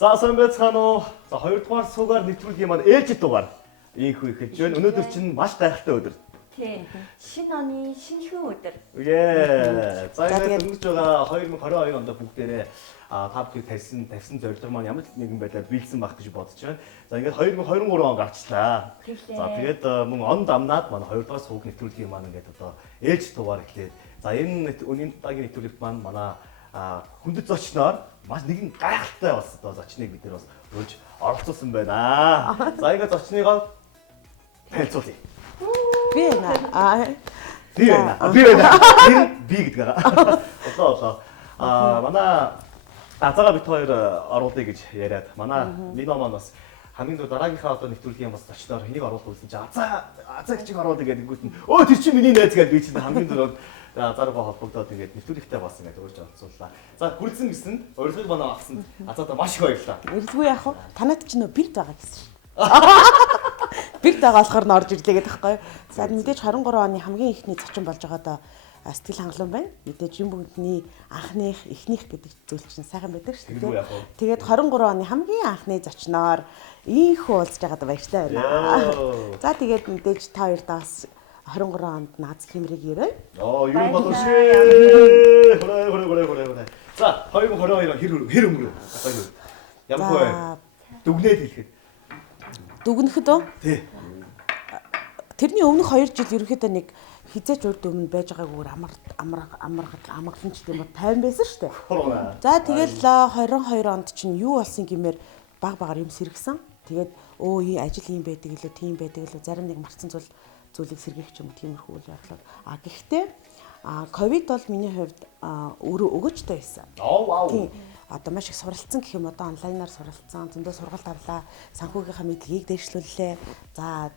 За сайн байцгаана уу. За хоёрдугаар суугаар нэвтрүүлгийн маань ээлжид дугаар. Ийхүү эхэлж байна. Өнөөдөр чинь маш гайхалтай өдөр. Тийм. Шинэ оны шинэхэн өдөр. За ингээд өнгөж байгаа 2022 онд бүгдээрээ та бүхэн тавьсан зорилго маань ямар нэгэн байдлаар биелсэн байх гэж бодож байна. За ингээд 2023 он гарчлаа. За тэгээд мөн он дамнаад маань хоёрдугаар сууг нэвтрүүлгийн маань ингээд одоо ээлжид дугаар эхлээд за энэ өнөөдрийн удаагийн нэвтрүүлэг маань манай хүндэт зочноор маш нэгэн гайхалтай бас одоо зочныг бид нэр бас өрж оролцуулсан байна. За ингээд зочныгоо танилцуулъя. Би байна. Би гэдэг. Одоо манай азага бит хоёр оруулъя гэж яриад манай мино маань бас хамгийн дараагийнхаа одоо нэвтрүүлгийн бас зочноор хэнийг оруулах гэсэн чи азаа гэж оруулъя гэдэг гүйтэн өө тэр чинь миний найз гэж би чинь хамгийн дөрөв зарга холбогдоод ингээд нэвтрүүлэгтэй бас ингээд өөрч онцууллаа. За хүрэлцэн гэсэн урилгыг манай авсан азаада маш их баярлалаа. Ирэлгүй яах вэ? Танад ч нөө бэлд байгаа гэсэн шин. Бэлд байгаа болохоор н орж ирлээ гэдэг байхгүй юу? За мэдээж 23 оны хамгийн ихний зочин болж байгаа доо сэтгэл хангалуун байна. Мэдээж юм бүгдний анхных, эхнийх гэдэг зүйл чинь сайхан байдаг шүү дээ. Тэгээд 23 оны хамгийн анхны зочноор ийхүү уулзж байгаад баяртай байна. За тэгээд мэдээж та хоёр даас 23 онд наац хэмрийг ярив. Юу бодож шээ. Хүрээ. За 2022 хэр өнгөрөв? Ямар вэ? Дүгнээд хэлэхэд. Дүгнэхэд үү? Тий. Тэрний өмнөх 2 жил ерөнхийдөө нэг хизээч урд өмнө байж байгаагаар амгалан ч тийм үү 50 байсан шүү дээ. За тэгэл 22 онд чинь юу болсон гэмээр баг юм сэргсэн. Тэгээд ажил юм байдаг илүү тийм байдаг илүү зарим нэг марцсан зүйлийг сэргийх ч юм тиймэрхүү үйл явдлууд. Гэхдээ ковид бол миний хувьд өөрөө өгөөжтэй байсан. Тийм. Одоо маш их суралцсан гэх юм одоо онлайнаар суралцсан, зөндөө сургалт авлаа, санхүүгийнхаа мэдлэгийг дээшлүүллээ. За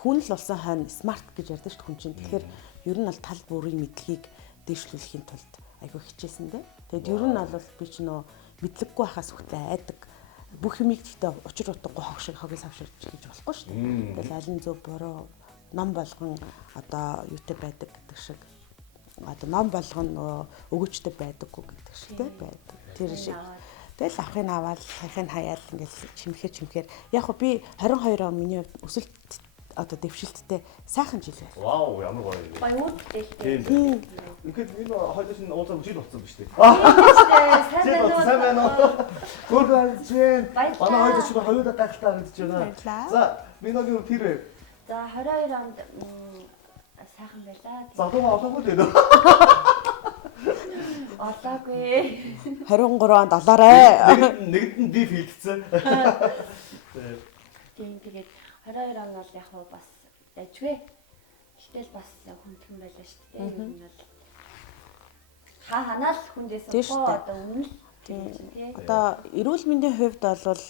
хүн л болсон хойно смарт гэж ярьдаг шүү дээ хүн чинь. Тэгэхээр ер нь бол тал бүрийн мэдлэгийг дээшлүүлэхийн тулд айгүй хичээсэн дээ. Тэгэд ер нь бол би ч нөө мэдлэггүй хахаас хүлээ айдаг. Бүх юмыг гэхдээ учир утгагүй хогс авширч гэж болохгүй шүү дээ. Тэгэл аль нь зөв буруу ном болгон одоо юутай байдаг гэдэг шиг. Одоо ном болгоно өгөөчтэй байдаггүй гэдэг шиг тийм байдаг. Тэр шиг. Тэгэл авахыг аваад, хайхыг хаяал ингээл чимхээр яг хөө би 22 он миний өсөлт одоо дэвшилттэй сайхан жил байв. Вау, ямар гоё. Баян үедээ. Тийм. Ингээд энэ хоёул нь уулзах жил болсон биз дээ. Сайн байна уу? Гүр байна. Манай хоёр ч хоёулаа гайхалтай харагдаж байна. За, миногийн тэр вэ? За 22 онд сайхан байлаа. Залуу олоогүй дээ. Олоогүй. 23 онд олоорой. Нэгд нь би филдсэн. Тийм тэгээд 22 он бол яг хөө бас дайжгүй. Гэтэл бас хүндхэн байлаа шүү дээ. Энэ нь бол ханаал хүндээс одоо өмнө тийм. Одоо эрүүл мэндийн хувьд бол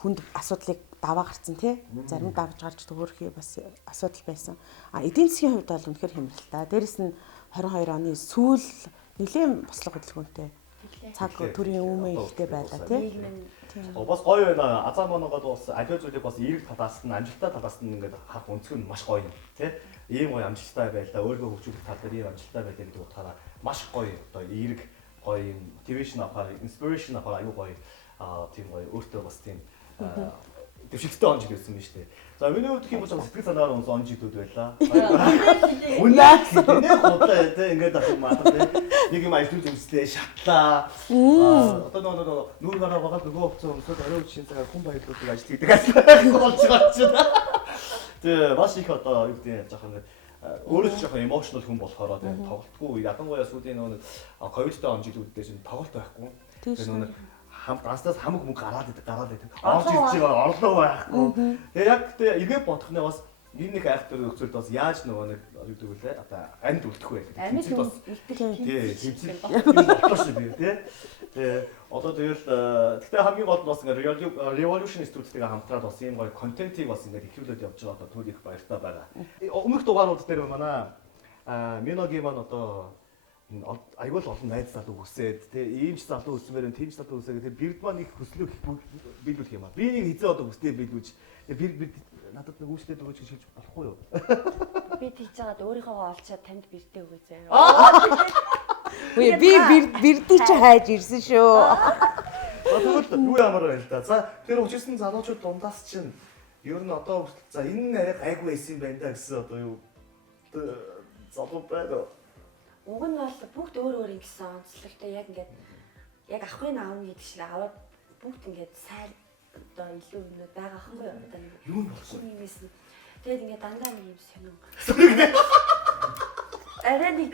хүнд асуудлыг даваа гарцсан тий. Зарим давж гарч төгөөрхий бас асуудал байсан. Эдийн засгийн хувьд бол үнэхээр хямралтай. Дээрэс нь 22 оны сүүл нэлээд бослого хөдөлгөөнтэй цаг төрийн өмнө ихтэй байлаа тий. Бас гоё байна. Азаа моногод бас аливаа зүйлийг бас эерэг талаас нь, амжилттай талаас нь ингээд харах өнцгөр нь маш гоё юм тий. Ийм гоё амжилттай байлаа. Өөрийгөө хөгжүүлэх тал дээр ийм амжилттай байлаа гэдэг утгаараа маш гоё одоо эерэг гоё юм мотивашн авахаар, инспирэшн авахаар аюу гоё тийм гоё өөртөө бас тийм дэвшилттэй он жил байсан биз дээ. За миний хувьд гэх юм бол сэтгэл санаагаар унсан он жилүүд байлаа. Үнэ хотлоо ингээд авах маа тий. Нэг юм ажлууд үзлээ, шатлаа. Одоо нүүр гараа байгаа нөгөө хувцас өмсөд орой шин цагаар хүн баярлуулдаг ажил гэдэг ажил болж байгаа ч. Тэгээ маш их одоо юу гэдэг жоохон өөрөө ч жоохон эмоционал хүн болохоор тэгээ тоглолтгүй ядангуяа сүүлийн нөгөө ковидтай он жилүүддээ чинь тоглолт байхгүй. Тэгээ нөгөө ганцаас хамаг мөнгө гараад идэг. Орж ирж байгаа орлого байхгүй. Тэгээ яг эргээ бодохны бас энэ нэг айхтар өгцөлд бас яаж нөгөө нэг юу гэдэг вэ? Одоо амьд үлдэх вэ гэдэг. Амьд үлдэх. Болтоош би тий. Одоо тэгэл гэхдээ хамгийн гол нь бас ингээ revolution студиотойгоо хамтраад бас ийм гоё контентийг бас ингээ ихлүүлээд явж байгаа одоо түр их баяртай байгаа. Өмнөх дугаарууд дээр манай миногийн маань одоо айгуул олон найз залуу хүсээд тийм ч залуу хүсмээр тийм ч залуу хүсээ гэдэг бирд маань их хүслүү биелүүлэх юм аа. Би нэг хизээ одоо хүснээ биелүүлж бирд надад нэг үүстэй өгөөч гэж хэлж болохгүй юу? Би тийж жагаад өөрийнхөө олчаад танд бирдээ өгөө заяа. Үгүй би бирдээ чи хайж ирсэн шүү. Тэгвэл юу ямар байна л да. За тэр учирсан залуучууд дундаас чинь ер нь одоо хүртэл за энэ нарийн гайгүй байсан юм байна да гэсэн одоо юу залуу байна. Уг нь бол бүгд өөр өөр ингэсэн онцлогтой яг ингээд яг ахын аав гэдэг шиг аваад бүгд ингээд сайн одоо илүү юмнууд байгаа хгүй юу одоо Юу болсон? юмээс нь тэгээд ингээд дандаа нэг юм сонин арай нэг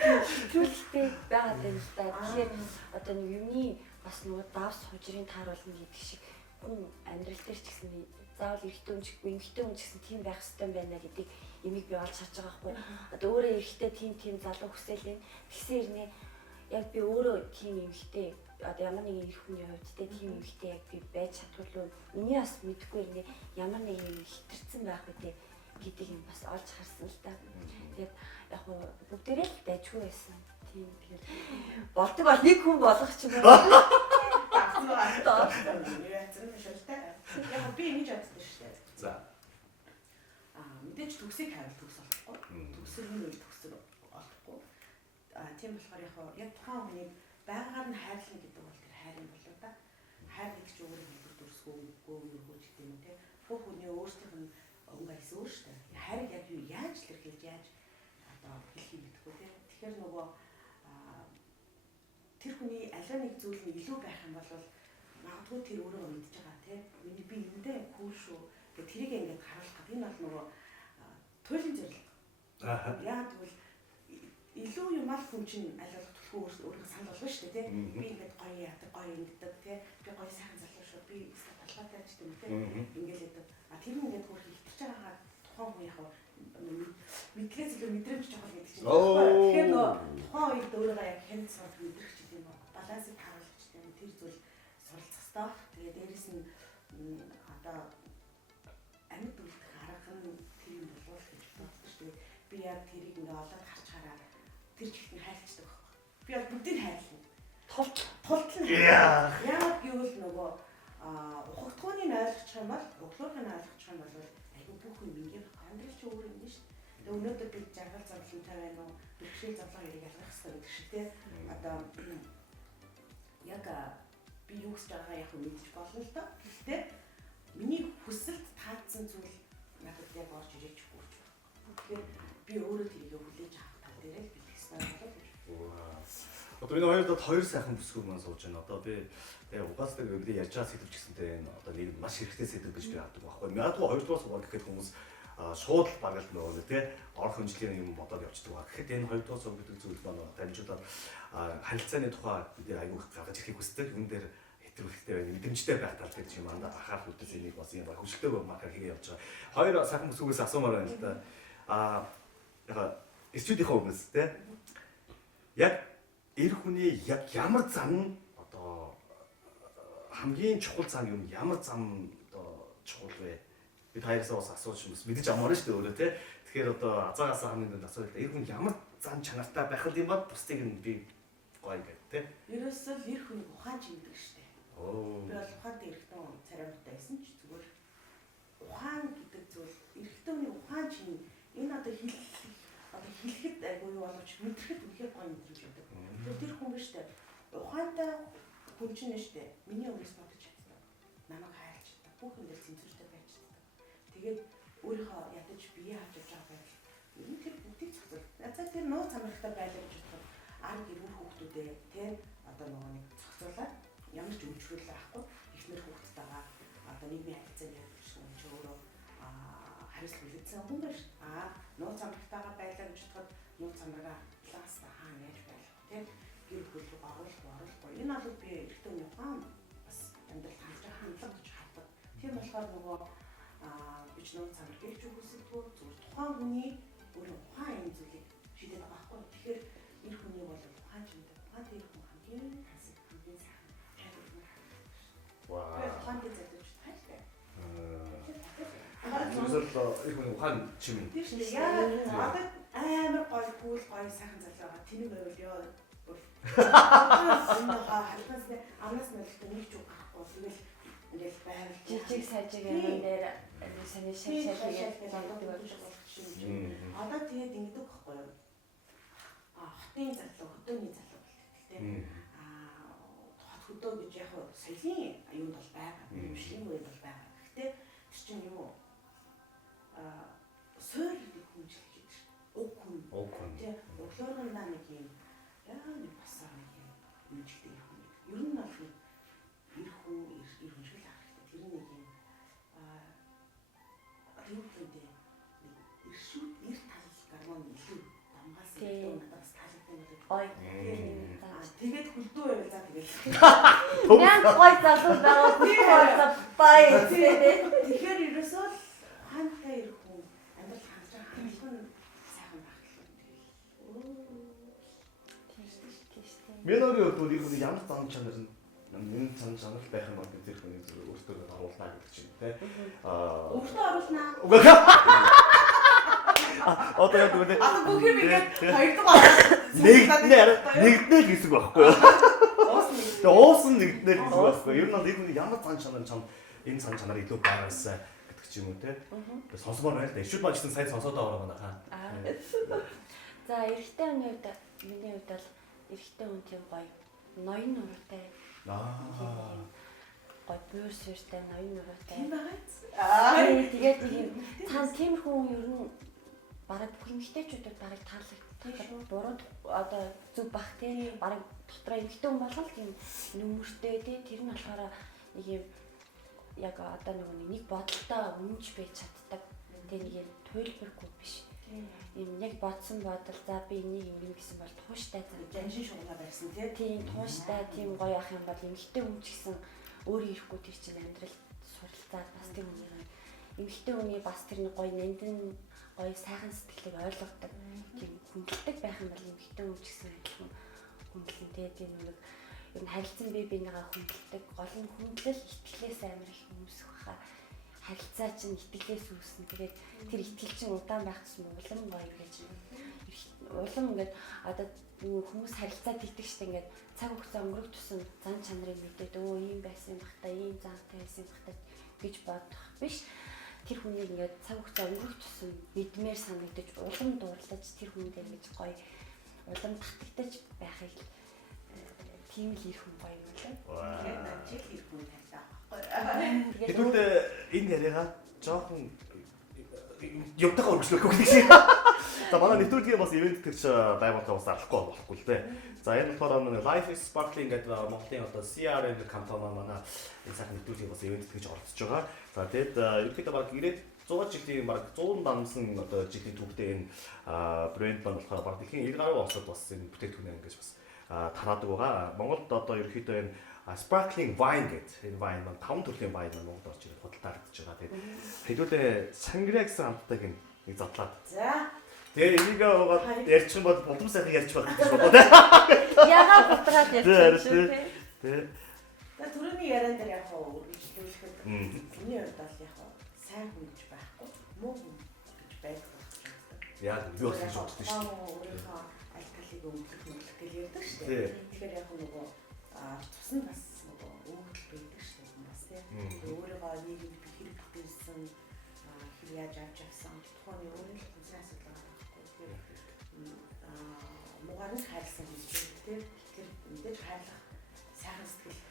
зүйлтэй байгаад байна л да. Тэгэхээр одоо нэг юмны бас нөгөө давс хужрын тааруулна гэдэг шиг хүн амьдрал дээр ч гэсэн заавал эрэгтэй хүн ч эмэгтэй хүн ч гэсэн тийм байх хэрэгтэй байна гэдэг имийг би олж харж байгаа хгүй. Одоо өөрөө эрэгтэй тийм залуу хүсэлээ. Тэгсэн хэрнээ яг би өөрөө тийм эмэгтэй одоо ямар нэгэн эх хүний хувьд тийм эмэгтэй яг би байж чадвал миний бас мэдэхгүй ирнэ ямар нэг юм хитэрсэн байх үү гэдэг юм бас олж харсан л да. Тэгээд яг хуу бүгдээрээ л дайжгүй байсан. Тийм тэгээд болдог бол нэг хүн болгох ч юм уу. Яг би ингэж бодсон шүү дээ. За. Мэдээж төгсийг хайвал төгс болохгүй. Төгсөр нь үл төгсөр болохгүй. Тийм болохоор яг тухайн хүнийг байгаагаар нь хайрлна гэдэг бол тэр хайр юм болоо да. Хайр гэдэг чинь өөрөө хэлбэр төрсгөө өгөөж гэдэг юм те. Бүх хүний өөрсдийнх нь өнгө айс өөр шүү дээ. Хайрыг яг юу яаж л хэлж яаж одоо хэлэх юм гэдэггүй те. Тэгэхээр нөгөө тэр хүний аливаа нэг зүйл нь илүү байх юм бол магадгүй тэр өөрөө мэдж байгаа те. Миний би эндээ кул шүү. Тэрийг ингээд харуулах гэдэг энэ бол нөгөө туйлын зорилго. Яа тэгвэл илүү юм ал хүн чинь аль болох төлхөө өөрийгөө санал болгоно шүү дээ тий. Би ингээд гоё яадаг гоё ингэдэг тий. Би гоё сайхан залуу шүү. Би талбайтай ч гэдэг юм тий. Ингээл яадаг. Тэр нь ингээд хөрх ихтэж байгаагаа тухайн хүн яг мэдлээс илүү мэдрэмж жохол гэдэг чинь. Тэгэхээр нөгөө тухайн үед өөрийгөө яг хэн цаад мэдрэх ч гэдэг юм уу. Балансыг харуулах ч гэдэг юм. Тэр зүйл суралцах хэрэгтэй. Тэгээ дээрэс нь одоо амьд үлдэх арга нь тэр юм болов гэж боддог шүү дээ. Би яг тэрийг ингээ олоод харчаараа тэр чихтэн хайрлцдаг байхгүй. Би бол бүгдийг хайрлна. Тултал нь. Яагаад гэвэл нөгөө ухагтгууны ойлгочих юм бол өглөөрийн ойлгочих юм бол айгүй бүх юм ингээ амьдрал чи өөр юм шүү дээ. Тэгээ өнөөдөр би жаргал зарлантай байна уу? Бэрхшээл зовлон яриг ялгах хэрэгтэй гэдэг шиг те. Одоо яг би юу гэж байгаагаа яг мэдчих болно л доо. Гэхдээ миний хүсэлд таацсан зүйл надад яг орж ирэж хүрч байна. Тэгэхээр би өөрөө тэрийг хүлээж авах тал дээр л бэлтгэсэн болов уу. Одоо энэ хоёрдод хоёр сайхан бүсгүй маань сууж байна. Одоо би угаастай би ярьж байгаа сэдв ч гэсэнтэй одоо нэг маш хэрэгтэй сэдв гэж би хардаг байхгүй. Магадгүй хоёрдугаар суугаад гэхэд хүмүүс шууд л баргалт нөгөө тий орох хөнжлийн юм бодоод явчихдаг ба. Гэхэд энэ хоёрдугаар сууг гэдэг зүйл маань дамжуулаад харилцааны тухай бид айгүй гаргаж ирэхийг хүсдэг. Юун дээр хэтрүүлэгтэй байна, мэдрэмжтэй байх тал гэдэг юм андаа анхаарах үдээс энийг бас юм баг хөвшөлтэй маркер хийгээ явж байгаа. Хоёр сайхан бүсгүйгээс асуумаар байна л да. Яг студийнхоо өмнөөс тий яг эр хүний яг ямар зам одоо хамгийн чухал зам юм ямар зам одоо чухал вэ? Бид хоёроос бас асууж мэдэж амаар шүү дээ өөрөө тий. Тэгэхээр одоо азаагаас хамгийн дэнд асуулт эр хүн ямар зам чанартай байх юм бол бусдыг нь би гоё гэх тий. Ерөөсөө л эр хүн ухаан жимдэг шүү дээ. Би бол ухаантай эрэгтэй царайтай байсан ч зүгээр ухаан гэдэг зүйл эрэгтэй хүний ухаан чинь энэ одоо хэлэхэд айгүй юу боловч мэдрэхэд үнэхээр гоё мэдрэмж өгдөг. Тэр хүн биш үү? Ухаантай хүн чинь шүү дээ. Миний өмнөөс бодож чаддаг. Намайг хайрлаж чаддаг. Бүх юм дээр цэнзуртай байж чаддаг. Тэгээд өөрийнхөө ядаж бие хавж явж байгаа байл. Энэ тэр бүгдийг зохицуул. Нацаа тэр нууц амрахтай байлаа гэж бодоход ар гэр хүүхдүүдээ тий одоо нөгөө нэг зохицуулаад ямар ч өвчрөл байхгүй ихнэр хүүхдтэйгээ одоо нийгмийн харилцааны явуулсан юм чи өөрөө хариуцлага хүлээсэн хүн байна шүү. Нууц амрагтайгаа байлаа гэж бодоход нууц амрагаа ласта хаана яаж байх тий гэр бүл рүү оруулахгүй. Энэ бол би эрэгтэй хүний ухаан бас амьдрал хандж байгаа хандлага гэж хардаг. Тийм болохоор нөгөө бич нууц амраг гэж үгүйсэдгүй зүгээр тухайн хүний өөрийн ухаан юм зүйлийг шийдээд байгаа байхгүй. Тэгэхээр эр хүний бол ухаан чимдэг. Ухаантай эр хүн хамгийн хасаг хамгийн сайхан хайрлах. Вау. Ухаантай зэдэж хайртай. Ерөөсөө эр хүний ухаан чимэн. Тийм шүү. Яа одоо амар гоё кул гоё сайхан залуу байгаа. Тэнэг байвал ёо. Энэ халбаас амнаас нөлтөө нэг ч үг гарахгүй. Тэгэл ингээл байвал жижиг сажиг юм дээр саний шашаалыг зондод болж байгаа. Одоо тэгээд ингэдэг байхгүй юу? Хотын залуу, хөдөөний залуу гэдэг тийм. Хот өртөө гэж яг соёлын юунд бол байгаа. Бишлийн үед бол байгаа. Гэхдээ тэр чинь юу суур гэдэг хүн ч гэж байна. Уг хүн. Тэгээ өглөөрөндөө нэг юм нэг басаа нэг юм жилтэй хүн. Ер нь бол ир хүн ир хүн шиг л ах хэрэгтэй. Тэр нэг юм юу гэдэг ир шүүд ир тал гармон илүү дамгаас илүү надаас таалагдсан гэдэг. Ой. Тэгээд хөлдөө байвал за тэгээд. Яг гой залуу байгаа бүр бай. Тэгэхээр ерөөсөө хаантай ир хүн амьдрал хандж байгаа хандлага нь сайхан байх л. Меногийн хувьд ир хүний ямар зам чанар нь энэ зам чанар байх юм бол тэр хүний зөв өөртөө оруулнаа гэдэг чинь тий. Өөртөө оруулнаа. Одоо яг үгүй. Бүх юм ингээд хоёрдугаар нэгднэ гэсэн байхгүй юу? Тэгээ уусан нэгднэ гэсэн байхгүй юу? Ер нь бол энэ ямар зан чанар чам энэ зан чанар илүү байгаасаа гэдэг ч юм уу те. Тэгээ сонсомоор байна л да. Ишүүд бачсан сайн сонсоод байгаа юм байна. За эрэгтэй хүний хувьд миний хувьд бол эрэгтэй хүн тийм гоё ноён нуруутай. Гоё буур сүртэй ноён нуруутай. Тийм байгаа. Тэгээд цаана тиймэрхүү хүн ер нь бараг бүх эмэгтэйчүүдэд бараг таалагддаг. Буруу одоо зүг бах тийм бараг дотроо эмэгтэй хүн болгол тийм нүмертэй тийм тэр нь болохоор нэг юм яг одоо нэг бодолтой үнэнч байж чаддаг. Тэгээ нэг юм туйлбаргүй биш. Юм яг бодсон бодол за би энийг юм гэсэн бол тууштай жаншин шугамаа байсан тийм тууштай тийм гоё ах юм бол эмэгтэй хүн ч гэсэн өөрөө ирэхгүй тэр чинь амьдрал суралцаад бас тийм үнээр эмэгтэй хүний бас тэр нэг гоё нандин гоё сайхан сэтгэлийг ойлгодог тийм хүндэлдэг байх юм бол эмэгтэй хүн ч гэсэн адилхан хүндэлнэ тийм нэг ер нь харилцан бие бинийгаа хүндэлдэг гол нь хүндлэл итгэлээс амар их хүмүүс баха харилцаа чинь итгэлээс үүснэ тэгээд тэр итгэл чинь удаан байх гэсэн улам гоё гэж улам ингээд одоо хүмүүс харилцаад итгэжтэй ингээд цаг хугацаа өнгөрөх тусам зан чанарыг мэдээд өө ийм байсан юм бахта ийм зантай байсан юм бахта гэж бодох биш тэр хүнийг ингээд цаг хугацаа өнгөрөх тусам мэдмээр санагдаж улам дуурлаж тэр хүндээ ингэж гоё улам татагдаж байхыг тийм л ирэх хүн гоё юм лээ. Тэгээд чиг ирэх хүн тайлаа байхгүй. Хэдүүлээ энэ яриагаа жоохон явтахаар өргөжлөх гэж шиг. За манай нэвтрүүлгийн бас ивент төрч байгууллага бас алахгүй болохгүй л дээ. За энэ болохоор Life is Sparkling гэдэг Монголын одоо CRM компани манай энэ сайхан нэвтрүүлгийн бас ивент гэж оролцож байгаа. За тэгэд ерөнхийдөө баг 100 жилийн баг 100 дамсан одоо жилийн түүхтэй энэ брэнд маань болохоор баг дэлхийн 90 гаруй улсад бас энэ бүтээгдэхүүнээ ингэж бас тараадаг байгаа. Монголд одоо ерөнхийдөө энэ Sparkling Wine гэдэг энэ wine маань 5 төрлийн wine маань Монголд орж ирээд худалдаагдж байгаа. Тэгээд хэдүүлээ Сангриа гэсэн хамтдаг нэг задлаад. За тэгээ энийг угаад ярьчих юм бол улам сайхан ярьж байх гэж бодлоо. Ягаа бутраад ярьчих. Тэгээ түрүүний яриан дээр яг үргэлжлүүлэхэд миний хувьд бол яг сайн хүн гэж байхгүй муу хүн гэж байдаг гэж боддог. яг юу болох гэж боддог шүү дээ. Өөрийнхөө аль талыг өнгөлөх гэж ярьдаг шүү дээ. Тэгэхээр яг нөгөө цуснд бас нөгөө өнгөл байдаг шүү дээ бас тийм. Өөрийгөө нийгэмд хэрэг бүтээсэн хэр яаж авч явсан тухайн өөрийн л хүнсний асуудал байгаа байхгүй. Тэгэхээр муугаар нь хайрласан гэж тийм. Тэр мэдээж хайрлах сайхан сэтгэл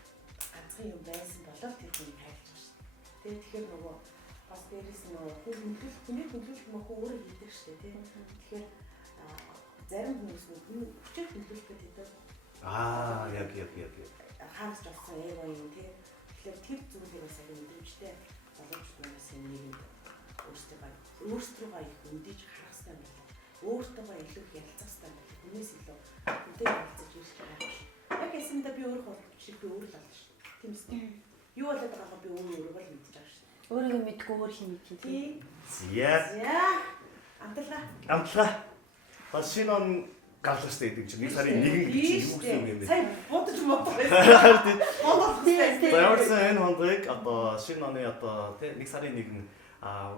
ганцхан юм байсан болов тэр хүнийг хайрлаж байгаа шүү дээ. Тэгэхээр нөгөө бас дээрээс нөгөө хүний хөндлөлт мөн өөрөө хийдэг шүү дээ тийм. Тэгэхээр зарим хүмүүс нөгөө хүчээр хөндлөлт гэдэг яг хаагч болсон эйв юм тийм. Тэгэхээр тэр зүйлийг бас яг мэдрэмжтэй боловч нээс нийгэмд өөрсдөө их өндийж харах хэрэгтэй юм байна. Өөртөө илүү их ярилцах хэрэгтэй юм байна. Хүнээс илүү хүнтэй ярилцаж ирэх хэрэгтэй шүү. Яг эсэндээ би өөрөө болчих би өөрөө л болж шүү. Тийм үстэй. Юу болоод байгаагаа би өөрөө л мэдчихэж байгаа шүү. Өөрийгөө мэдгүй өөр хин мэдчих тийм. За. Амтлаа. Бас шинэ он гарлаа штэ гэдэг чинь 1 сарын 1 гэдэг чинь юу гэсэн юм бэ? Сайн бодож байсан. Бодох хэрэгтэй. За ямарсан энэ хондыг одоо шинэ оны одоо тий 1 сарын 1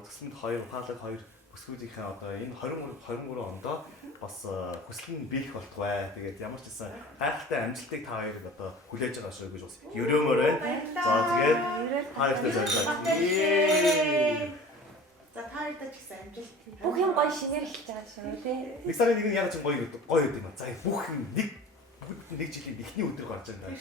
үсгэсэнд 2 хаалга 2 өсгүүдийнхээ одоо энэ 23 онд бас хүсэл нь биелэх болтугай. Тэгээд ямар ч гэсэн гайхалтай амжилтыг та хоёр одоо хүлээж байгаа шүү гэж бас өрөмөр байна. За тэгээд хайртай зориулаад. За таартай ч гэсэн амжилт. Бүх юм гоё шинээр эхэлж байгаа шүү тий. 1 сарын 1 яг ч гоё гэдэг юм. За бүх нэг жилийн эхний өдөр гарч байгаа юм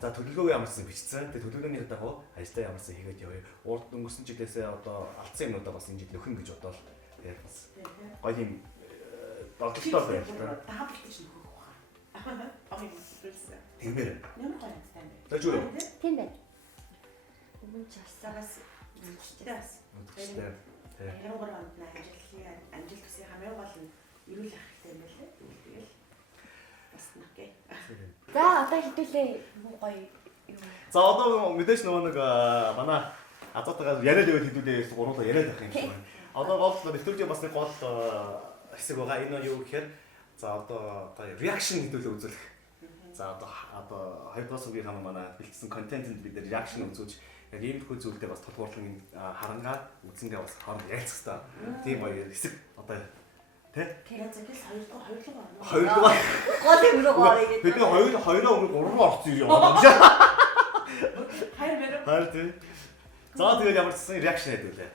За төлөвлөгөө ямарсан бичсэн. Тэгээ төлөвлөгөөний дагуу ажлаа ямарсан хийгээд явъя. Урд өнгөрсөн жилээсээ одоо алдсан юмудаа бас энэ жил өхөн гэж бодоод тэгээд бас гоё юм догтлоо байна л да. Дахад битэж нөхөх баха. Охин хэлсэн. Тэгмээр. Ямар гоё амттай юм бэ? За зүрх. Тийм байна. Өмнө ч асаагаас Мэдчихээс. Мэдчихтэй. Тэг. 23 онд амжилт хүсье хамгийн гол нь эрүүл ах хэрэгтэй юм байна лээ. Тэгэл бас наггий. За одоо хэдүүлээ гоё юу. За одоо мэдээж нөгөө нэг манай азаатайгаар яриад яваад хэдүүлээ гуруулаа яриад байх юм шиг байна. Одоо гол нэвтрүүлгийн бас нэг гол хэсэг байгаа. Энэ юу гэхээр за одоо реакшн хэдүүлээ үзүүлэх. За одоо 2 дугаар сүгийн хамаа манай бэлдсэн контентэнд бид реакшн үзүүлж яг иймэрхүү зүйлдээ бас тодгуурлан харангаад үзэнгээ бас хооронд ярилцах хэрэгтэй. Тийм гоё хэсэг одоо тий? Тэгээд зөвхөн 2 дугаар. 2 дугаар. Гол юм руу орё гэдэг. Бид 2-2 өмнө 3 руу орсон юм байна. Хайр барив. Хайр тий. За тэгээд ямар ч гэсэн реакшн хэдүүлээ.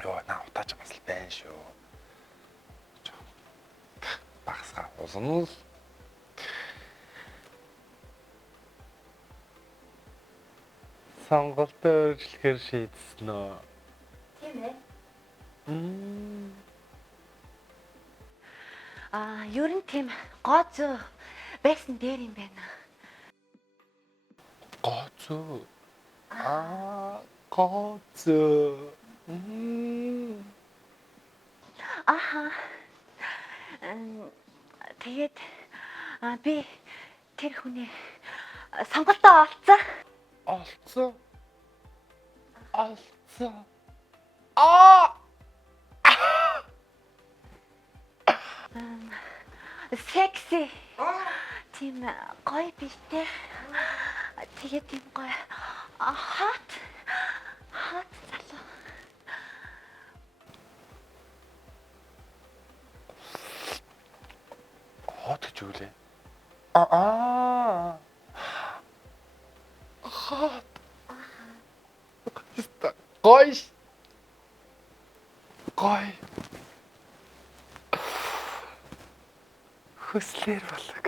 Йоо, наа утаач бас л байна шүү. Багсаа усан л сонголтоо өөрчлөхөр шийдсэн үү? Тийм ээ. Ер нь тийм гоц байсан дээр юм байна. Гоцоо. Гоцоо. Аха. Тэгээд би тэр хүний сонголтоо олцсон. Олцоо. Секси. Тийм гоё биштэй. Тэгээд тийм гоё. Хот залуу. Хот гэж юу лээ? Хот. Гой. Хөслэр болог.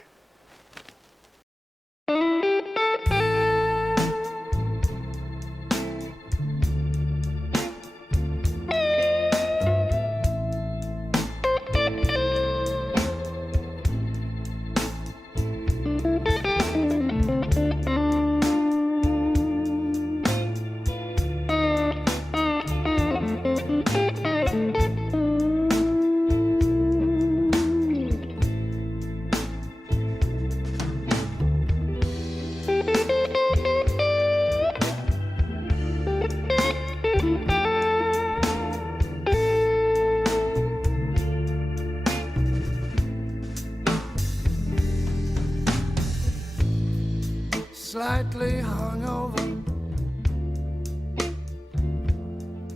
Slightly hungover,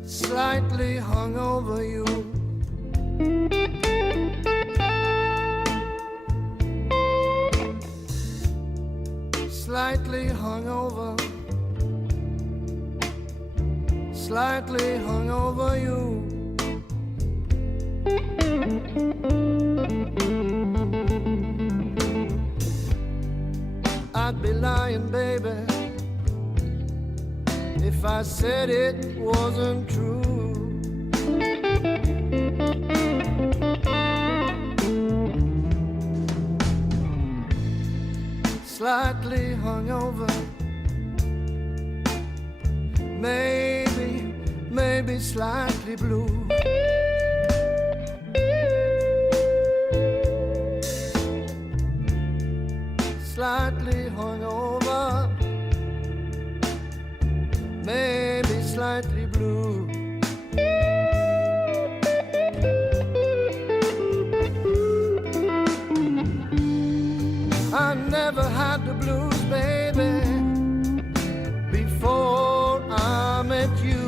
slightly hungover you. Slightly hungover, slightly hungover you. I'd be lying, baby, if I said it wasn't true. Slightly hungover, maybe slightly blue. Slightly hungover, maybe slightly blue. I never had the blues, baby, before I met you.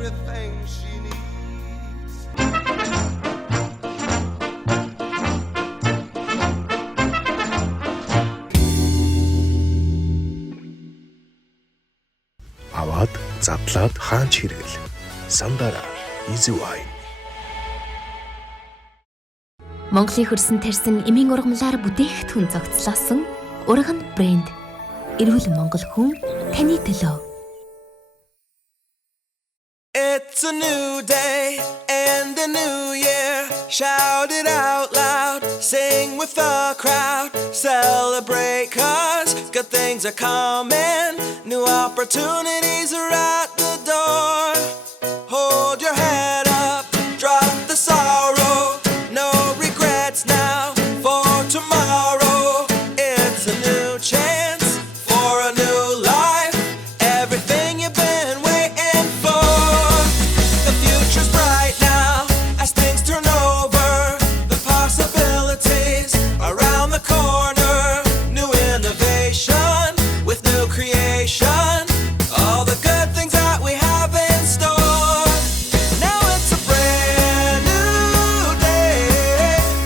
everything she needs. Аваад задлаад хаанч хэрэгэл. Сандара easy wine. Монголын хөрсөн тарьсан эмийн ургамлаар бүтээгдэхүүн зохицлоосон урган брэнд. Эрүүл Монгол хүн таны төлөө. It's a new day and a new year. Shout it out loud, sing with the crowd. Celebrate 'cause good things are coming. New opportunities are at the door. Hold your head up, drop the sorrow. No regrets now for tomorrow. It's a new chance for a new life. Everything you've been waiting for. The future's bright now as things turn over. The possibilities around the corner. New innovation with new creation. All the good things that we have in store. Now it's a brand new day,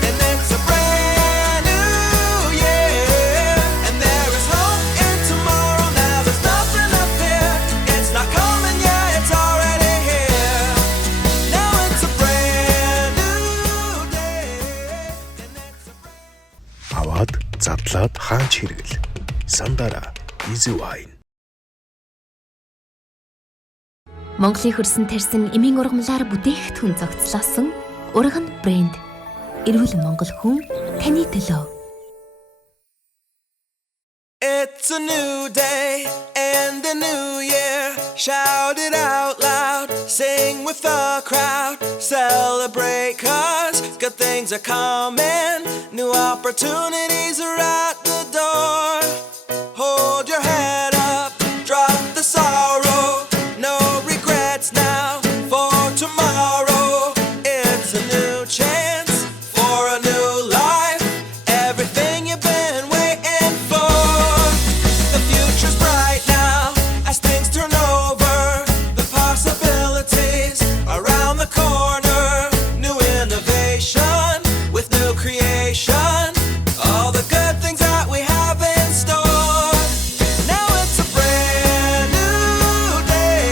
and it's a brand new year. And there is hope in tomorrow. Now there's nothing up here. It's not coming yet, it's already here. Now it's a brand new day, and it's a Аваад задлаад хаанч хэрэгэл. Сандара easy wine. Монголын хөрсөн тарьсан эмийн ургамлаар бүтээгдэхүүн зохицлоосон урган брэнд. Эрүүл Монгол хүн таны төлөө. It's a new day and a new year. Shout it out loud, sing with the crowd. Celebrate 'cause good things are coming. New opportunities are at the door. Hold your head up, drop the sorrow. No regrets now for tomorrow. It's a new chance for a new life. Everything you've been waiting for. The future's bright now as things turn over. The possibilities around the corner. New innovation with new creation. All the good things that we have in store. Now it's a brand new day,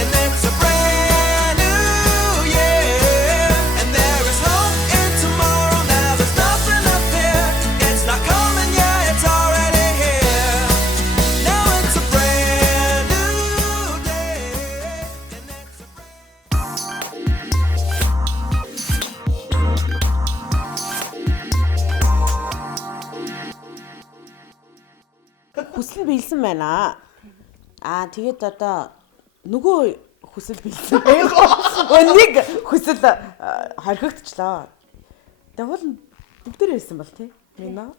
and it's a brand new year. And there is hope in tomorrow. Now there's nothing up here. It's not coming yet, it's already here. Now it's a brand new day, and it's a Хүсэл нь биелсэн байна. Тэгээд одоо нөгөө хүсэл биелсэн байх. Нэг хүсэл хорхигдчихлоо. Тэгвэл бүгдээр байсан бол тий. Минь аа.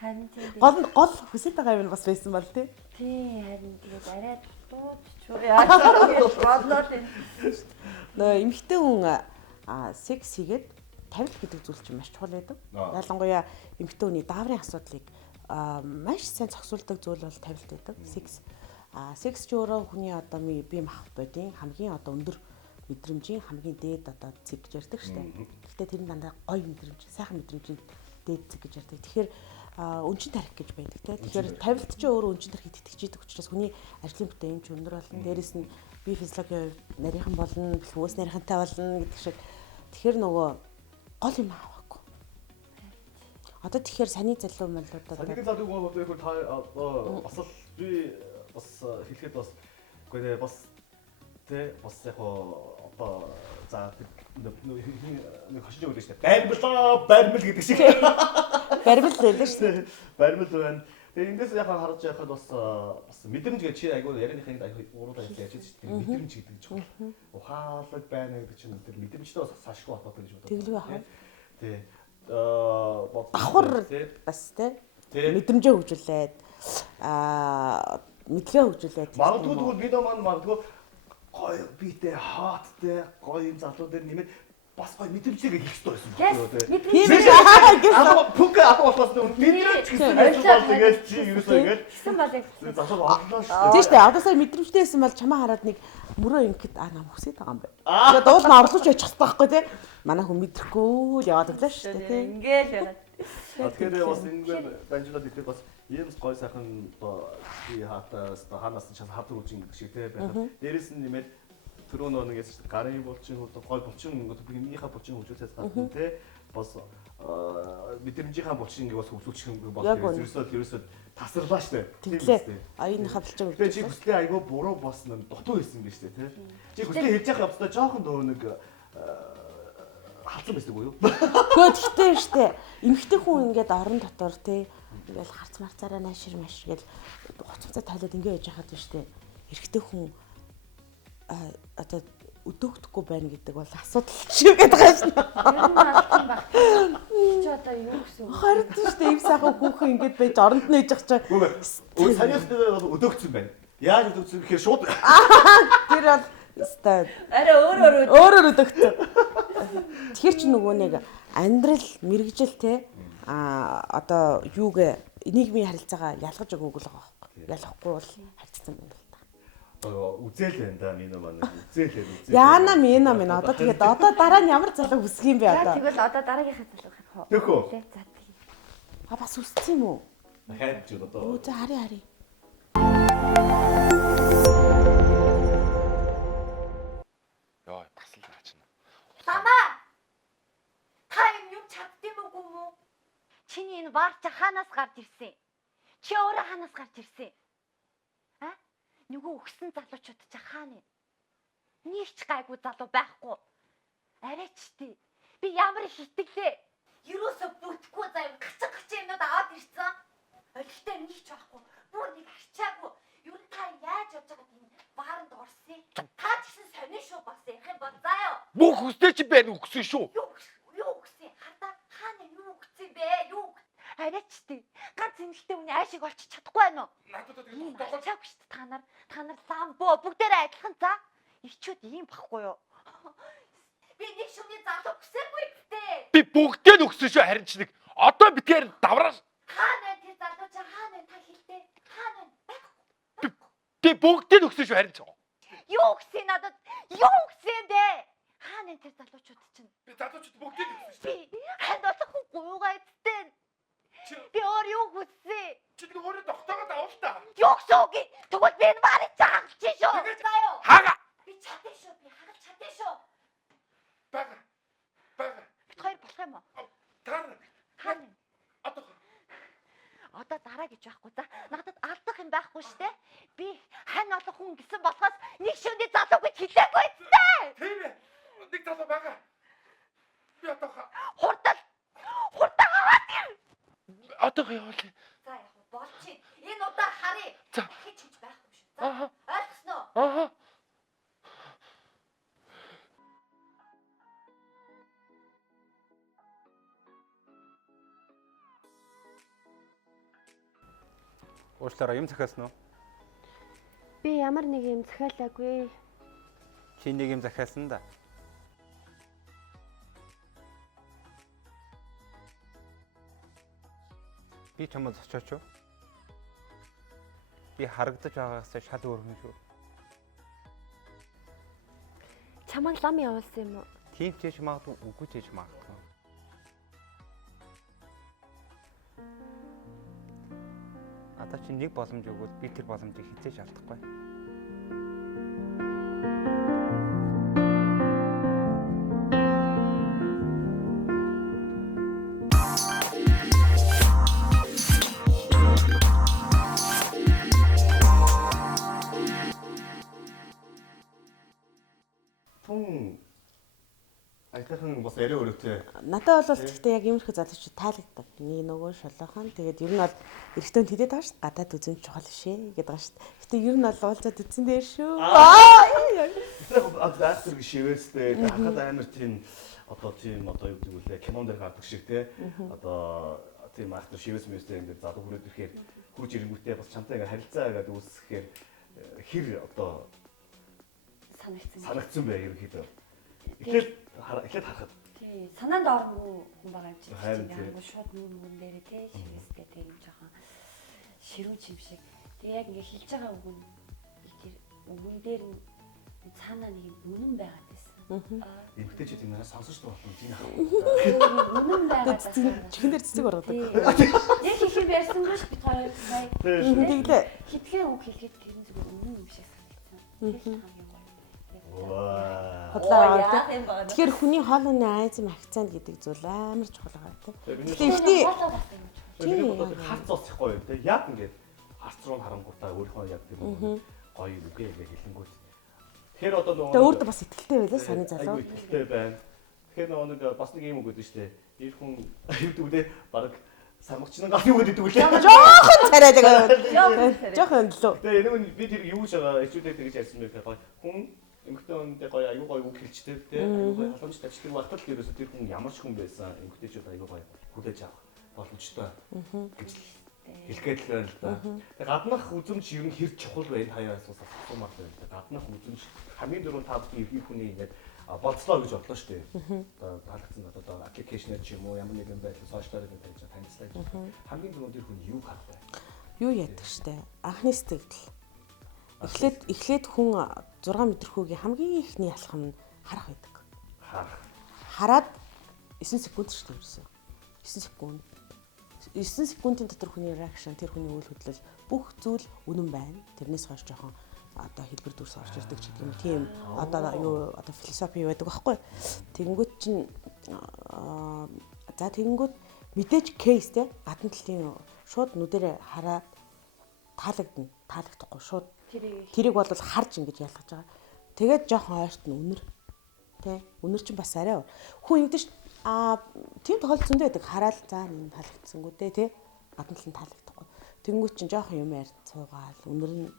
Харин тийм. Гол хүсэл байгаа юм бас байсан бол тий. Тийм харин тэгээд арай дуудчихгүй. Яаж бодлоо тийм. Нөө эмэгтэй хүн секс хийгээд тавилт гэдэг зүйл чинь маш чухал байдаг. Ялангуяа эмэгтэй хүний дааврын асуудлыг маш сайн зохицуулдаг зүйл бол тавилт байдаг. Секс. Секс ч өөрөө хүний одоо бие махбодын хамгийн одоо өндөр мэдрэмжийн хамгийн дээд одоо цэг гэж ярьдаг шүү дээ. Гэхдээ тэр нь дандаа гоё мэдрэмж, сайхан мэдрэмжийн дээд цэг гэж ярьдаг. Тэгэхээр өнчин тарих гэж байдаг тийм. Тэгэхээр тавилт ч өөрөө өнчин тарихыг тэтгэж идэг учраас хүний ажлын бүтээн ч өндөр болно. Дээрээс нь бие физиологийн хувьд нарийнхан болно, бэлхүүс нарийнхантай болно гэдэг шиг. Тэгэхээр нөгөө гол юм авахгүй. Одоо тэгэхээр саний залуу малуудаа саний залуу хүмүүс та бас л би бас хэлэхэд бас үгүй ээ бас тэ бас яг одоо за нэг хашиж өгдөө шүү дээ. Баримл гэдэг шиг. баримл байлаа шүү дээ. Баримл байна. Тэгээ эндээс яг харж яхад бас мэдрэмж гэж чи айгуу ярианыхыг айгуу уруулаа ярьж байгаа шүү дээ. Мэдрэмж гэдэг нь чухал. Ухаалаг байна гэдэг чинь тэр мэдрэмжтэй бас ашгүй холбоотой гэж боддог. Тэглэв яах вэ? Тий. Давхар бас тий. Мэдрэмжээ хөгжүүлээд мэдлэгээ хөгжүүлээд. Магадгүй тэгвэл видео маань магадгүй гоё биетэй хааттай гоё юм залуу дээр нэмээд бас гоё мэдрэмжтэйгээ хийх хэрэгтэй байсан Yes, байхгүй юу? Тийм мэдрэмж ээ. Аа пүк болохоос нэг мэдрэмж гэсэн байсан тэгээд чи ерөөсөө ингэж гэсэн балыг. засаг орлоо шүү. Тийм шүү дээ. Одоо сая мэдрэмжтэй байсан бол чамаа хараад нэг мөрөө ингэхэд нам хүсээд байгаа юм байна. Тэгээд дуулна орлож очих хэрэгтэй байхгүй тий. Манай хүн мэдрэхгүй л яваад өглөө шүү дээ тий. Ингээл ягаад. Тэгэхээр бас энэ данжуулаад идэх бас ийм гой сайхан одоо би хатаас ханаас ч хад рүүжин гэдэг шиг тий байхад дээрэс нь нэмээд түрүү нэг яс гарын булчин гой булчин биенийхээ булчин хөгжүүлсээс гадна тий бас мэдрэмжийнхаа булчин ингээ бас хөгжүүлчих юм бол ерөөсөө тасарлаа штэ. Тэглээ. Аяныхаа булчин Тэгээ чи хүслээ айгүй буруу бас нэг дутуу байсан гэж штэ тий. Чи хүслээ хэлж явах явцдаа жоохон нөгөө нэг халдсан байсан уу юу? Гэхдээ штэ. Эмэгтэй хүн ингээд орон дотор тий ингээл харц марцаараа наашир маш гэл гоцгоцоо тайлаад ингээ яж хахад штэ. Эрэгтэй хүн одоо өдөөгдөхгүй байна гэдэг бол асуудал шүү гэдэг юм. Ер нь алдсан баг. Чи одоо юу гэсэн үг? Харин штэ ийм сайхан хүүхэн ингээд байж оронд нь ээж ах чаа. Үгүй санийхтэй бол өдөөгцсөн байна. Яаж өдөөгцсөн гэхээр шууд Тэр бол өстой Арай өөр өөрөөр өдөгцөө. Тэгэхээр чи нөгөө нэг амьдрал мэрэгжил те одоо юуг нийгмийн харилцаагаа ялгаж өгөөг л байгаа байхгүй. Ялахгүй бол харилцсан юм байна л та. үзэл байна да минь маань үзэл. Яана минь одоо тэгээд одоо дараа нь ямар залуу хүсэх юм бэ За одоо? тэгвэл одоо дараагийнхаа залуу харах уу? Тэхүү. За тийм. Бас үссэн юм уу? Хайр ч одоо. Өө за хари. Йоо бас л наачна. Самаа! Та юм чаддсан үгүй мүү? Чиний энэ варч хаанаас гарч ирсэн? Чи өөрөө хаанаас гарч ирсэн? А? Нөгөө өгсөн залуучууд чи хаана вэ? Нэг ч гайгүй залуу байхгүй. Арайч тий. Би ямар их итгэлээ. Юусоо бүтггүй заяа гацгах юмнууд аваад ирсэн. Олигтой нэг ч байхгүй. Бүр нэг арчаагүй. Юу та яаж явж байгаа тийм бааранд орсон? Та ч гэсэн сонин шүү бас ярих юм бол заяа. Бүх хүстэй чи байна өгсөн шүү. Юу өгсөн? Хардаа хаана юу өгсөн бэ? Юу? Арайч тий. Ганц эмэгтэй хүний айшиг олчих чадахгүй байна уу? Ийм болчихгүй шүү дээ та нар ламбо бүгдээрээ адилхан за. Ичүүд ийм бахгүй юу? Би нэг шөнийн залуу хүсээгүй гэдэг. Би бүгдээ нь өгсөн шүү харин ч нэг. Одоо битгээр давраа. Хаана тэр залуу чи хаана та хэлдэ? Хаана? Би бүгдээ нь өгсөн шүү харин ч. Юу өгсөн надад? Юу өгсөн бэ? Хаана тэр залуучууд чинь? Би залуучууд бүгдээ нь өгсөн шүү. Би ханд болох гуйгаа эцтэй. Би өөр юу хүссэн? Чи нэг өөрөө тогтоогоод авал та. Юу гэсэн үг? Тэгвэл би энэ барыг чагалж шүү. Заяа. Хага. Би чадсан шүү. Би хагалж чадсан шүү. Бага. Бид хоёр болох юм уу? Таар. Хаана? Одоо дараа гэж байхгүй за. Надад алдах юм байхгүй шүү дээ. Би хань олох хүн гэсэн болохоос нэг шөнийн залуу гэж хэлээгүй дээ. Тийм ээ. Нэг залуу байгаа. Би отоохоо. Хурдан аваад ир. Отоохоо явуул. За яг болчих. Энэ удаа харъя. За. Хич байхгүй шүү. За. Ойлгосноо? Аа. Уучлаарай, юм захиалсан уу? Би ямар нэг юм захиалаагүй. Чи нэг юм захиалсан да. Би чамд зочооч юу? Би харагдаж байгаагаас шал өөрхөн шүү. Чамайг лам явуулсан юм уу? Тийм ч гэж магадгүй, үгүй ч гэж магадгүй. Надад чи нэг боломж өгвөл би тэр боломжийг хизээж алдахгүй. Айтайхан бас арай өрөөтэй. Надад бол гэхдээ яг иймэрхүү залуучууд таалагддаг. Нэг нөгөө шолоохон. Тэгээд ер нь бол эрэгтэй тэдэд байгаа шүү дээ. Гадаад үзэн чухал шээ гэдэг байгаа шүү дээ. Гэтэ ер нь бол уулзаад үзэн дээр шүү. Аа зэрэг шивэстэй хахад амар тийм одоо юу гэдэг вэ? Кинон дээр гардаг шиг те. Одоо тийм ахтар шивэс мэстэй энэ залуу хүрээд ирэхээр хурж ирэнгүүтээ бас чамтай ингээ харилцаа гэдэг үүсгэхээр хэр одоо санагдсан бай ерөнхийдөө. Эхлээд харахад. Тий, санаанд оронгоо хүн байгаа юм чи. Харин тий. Яагаад шууд нүгэн дээрээ тий шивэстэй тий юм жоохон ширүүн чим шиг. Тэг яг ингээ хэлж байгаа үг нь тэр үгэн дээр нь цаанаа нэг үнэн байгаад байсан. Эмгтээчүүд юм сонсож байгаа юм тийм Үнэн байгаад байсан. Чихэн дээр цэцэг ороод. Яг их юм ярьсангүй ш бид хоёр сая. Тэглээ. Хитгэн үг хэлгээд тэр нь зүгээр үнэн юм шиг санагдсан. Тэр хамгийн гоё. Ваа. Хотлоо. Тэгэхээр хүний хоолны айз магцаанд гэдэг зүйл амар чухал байгаа тийм. Гэхдээ миний бодоод харц цоцохгүй юм те. Яг ингээд харц руу харангуудаа өөрийнхөө яг тэр гоё үгээ хэлэнгүүт. Тэгэхээр одоо нөгөө Тэгээ өөртөө бас ихтэй байлаа саний залуу. Айгу ихтэй байна. Тэгэхээр нөгөө нэг бас нэг юм үг гэдэг шүү дээ. Ир хүн аюулгүй үлээ баг самгчнаа гах юу гэдэг үлээ. Жохон царайлаг. Жохон лөө. Тэгээ энэ би тэр юу гэж байгаа эцүүдээ тэгж ярьсан байх гоё. Хүн эмгтэн хүндээ гоё аюу гоё үг хэлжтэй те. Аюу гоё халамж тавьчихдаг багтал ерөөсө тэр хүн ямар ч хүн байсан эмгтээчүүд аюу гоё хүлээж авах боломжтой гэж хэлгээд л байна л да. Тэгээ гаднах үзэмж ер нь хэр чухал байна хаяа асуумаар байна. Гаднах үзэмж хамгийн дөрөв та бүхэн иргэн хүний ингээд болцлоо гэж бодлоо шүү дээ. Одоо таалагдсан одоо аппликейшнээр ч юм уу ямар нэгэн байдлаар сошиалаар ингээд таних танилцлаа гэж. Хамгийн дөрөв тэр хүн юу харах вэ? Юу яадаг штэ. Анхны сэтгэл. Эхлээд хүн 6 мэдрэхүүгийн хамгийн ихний алхам нь харах байдаг. Хараад 9 секунд шүү дээ ерөөсөө. 9 секунд. 9 секундын дотор хүний реакшн, тэр хүний үйл хөдлөл бүх зүйл үнэн байна. Тэрнээс хойш жоохон одоо хэлбэр дүрс орж ирдэг ч гэдэг юм. Тийм одоо юу одоо философи байдаг байхгүй. Тэгэнгүүт чинь за тэгэнгүүт мэдээж кейс те гадна талын шууд нүдэрэ хараад таалагдахгүй шууд тэрийг бол харж ингэж ялгаж байгаа. Тэгээд жоохон ойрт нь үнэр те үнэр чинь бас арай хүн ингэдэж тийм тохиолдол зөндөө байдаг хараал за энэ таалагдсангүй те гадна талын таалагдахгүй. Тэнгүүт чинь жоохон юм ярьж цуугаал үнэр нь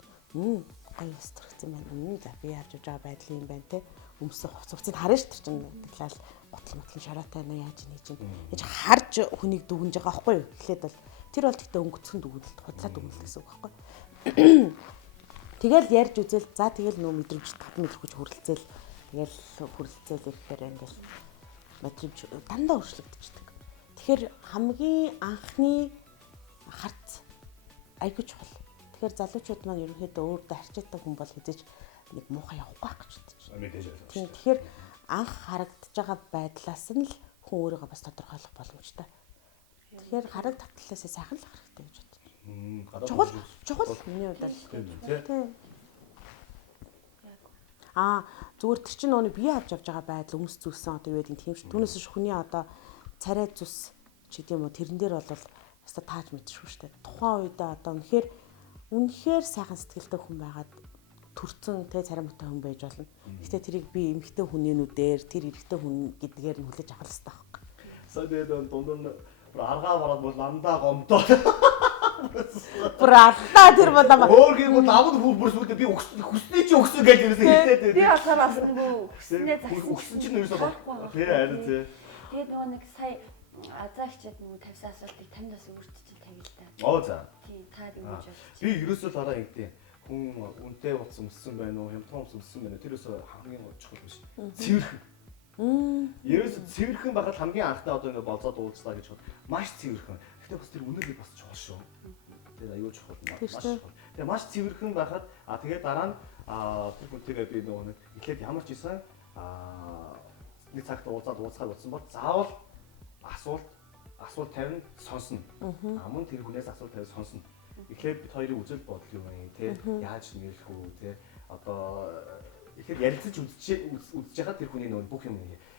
гоё өстрөгцэн байна. За би харж байгаа байдал юм байна те өмсөх хуцуцыг харна ш тэр чинь тэглээл готлон шараатай нэ яаж нэ чинь яаж харж хүнийг дүгнж байгаа байхгүй юу. Эхлээд бол тэр бол тэгтээ өнгөцгөн дүгнэлт худлаа дүгнэлт гэсэн үг байхгүй. Тэгэл ярьж үзэл за тэгэл нөө мэдрэмж 5 мэдрэгч хүрэлцээл тэгэл хүрэлцээл ирэхээр ингээл мэдрэмж дандаа өөрчлөгдчихдөг. Тэгэхээр хамгийн анхны харц айгүй чухал. Тэгэхээр залуучууд маань ерөнхийдөө өөртөө харьцаатай хүн бол хэзээч нэг муухай явахгүй байх гэж бодож байна. Мэдээж ойлгож. Тийм тэгэхээр анх харагдаж байгаа байдлаас нь л хүн өөрийгөө бас тодорхойлох боломжтой. Тэгэхээр хараг татлаасаа сайхан л хэрэгтэй гэж бодож байна. Чухал миний хувьд л. Тийм. Зүгээр тэр чинь нөгөө бие авч явж байгаа байдал өмс зүсэн одоо юу гэдэг тийм ш. Түүнээс ш хүний одоо царай зүс ч гэдэм үү тэрэн дээр бол өстой тааж мэдчихв штэ. Тухайн үедээ одоо үнэхээр сайхан сэтгэлтэй хүн байгаад төрцөн тэ царай муутай хүн байж болно. Гэхдээ тэрийг би эмэгтэй хүний нүдээр тэр эрэгтэй хүн гэдгээр нь хүлээж авах хэрэгтэй байхгүй. Садэд дундын аргаа бараад бол андаа гомдоо. Браата тэр болоо. Өөргөө бол авд бүрсүүдээ би хүснээ чи өгсөн гэж юусэн хэлээд. Би асар асангүй хүснээ өгсөн чинь ерөөсөө тий харин тий. Тэгээд нөгөө нэг сая азаагчид нөгөө 50 асуултыг 50-аас өөрчилж тавилаа. Оо за. Тий та юу гэж бодчих. Би ерөөсөө дараа ингэдэг. Хүн үнтэй утас өмссөн байна уу, хямдхан утас өмссөн байна уу? Тэр өсөө хамгийн чухал биш. Цэвэрхэн. Ерөөсөө цэвэрхэн байхад хамгийн анхтай одоо ингэ болзоод уулзлаа гэж бод. Маш цэвэрхэн. Гэтэ бас тэр үнэлгээ бас чухал шүү. Тэр аюул чухал маш чухал. Тэгээ маш цэвэрхэн байхад тэгээд дараа нь тэр хүнтэйгээ би нөгөө нэг эхлээд ямар ч исэн нэг цагт уулзахаар утсан бол заавал асуулт тавина сонсно. Мөн тэр хүнээс асуулт тавина сонсно. Эхлээд бид хоёрын үзэл бодол юу вэ те яаж нэрх үү те одоо ихэр ярилцаж үзэж байгаа тэр хүний нөгөө бүх юм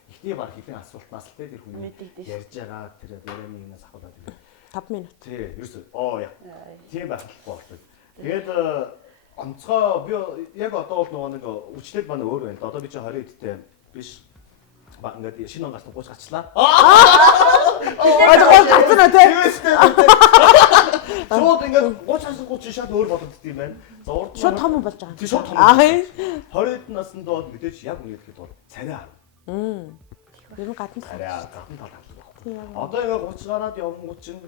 ихний баг хэдэн асуултнаас л те тэр хүний ярьж байгаа тэр ярианы юмнаас ахуулаад тэр 5 минут. Тий, ерөөсөө яа. Тийм байхгүй болтой. Тэгээд онцгой би яг одоо бол нөгөө нэг үчлэл маань өөр байна. Одоо би чи 20 эдтэй биш. Баг ингээд шинэ он гарсан 30 гарчлаа. Гол гарсан уу те? Шууд ингээд 30 шат өөр болоод дий юм байна. За урд шууд том болж байгаа. Тий шууд том. 20 наснд бол мэдээж яг үнэ гэхэд бол царай. Ер нь гадна тал. Одоо яг 30 гараад явган чинь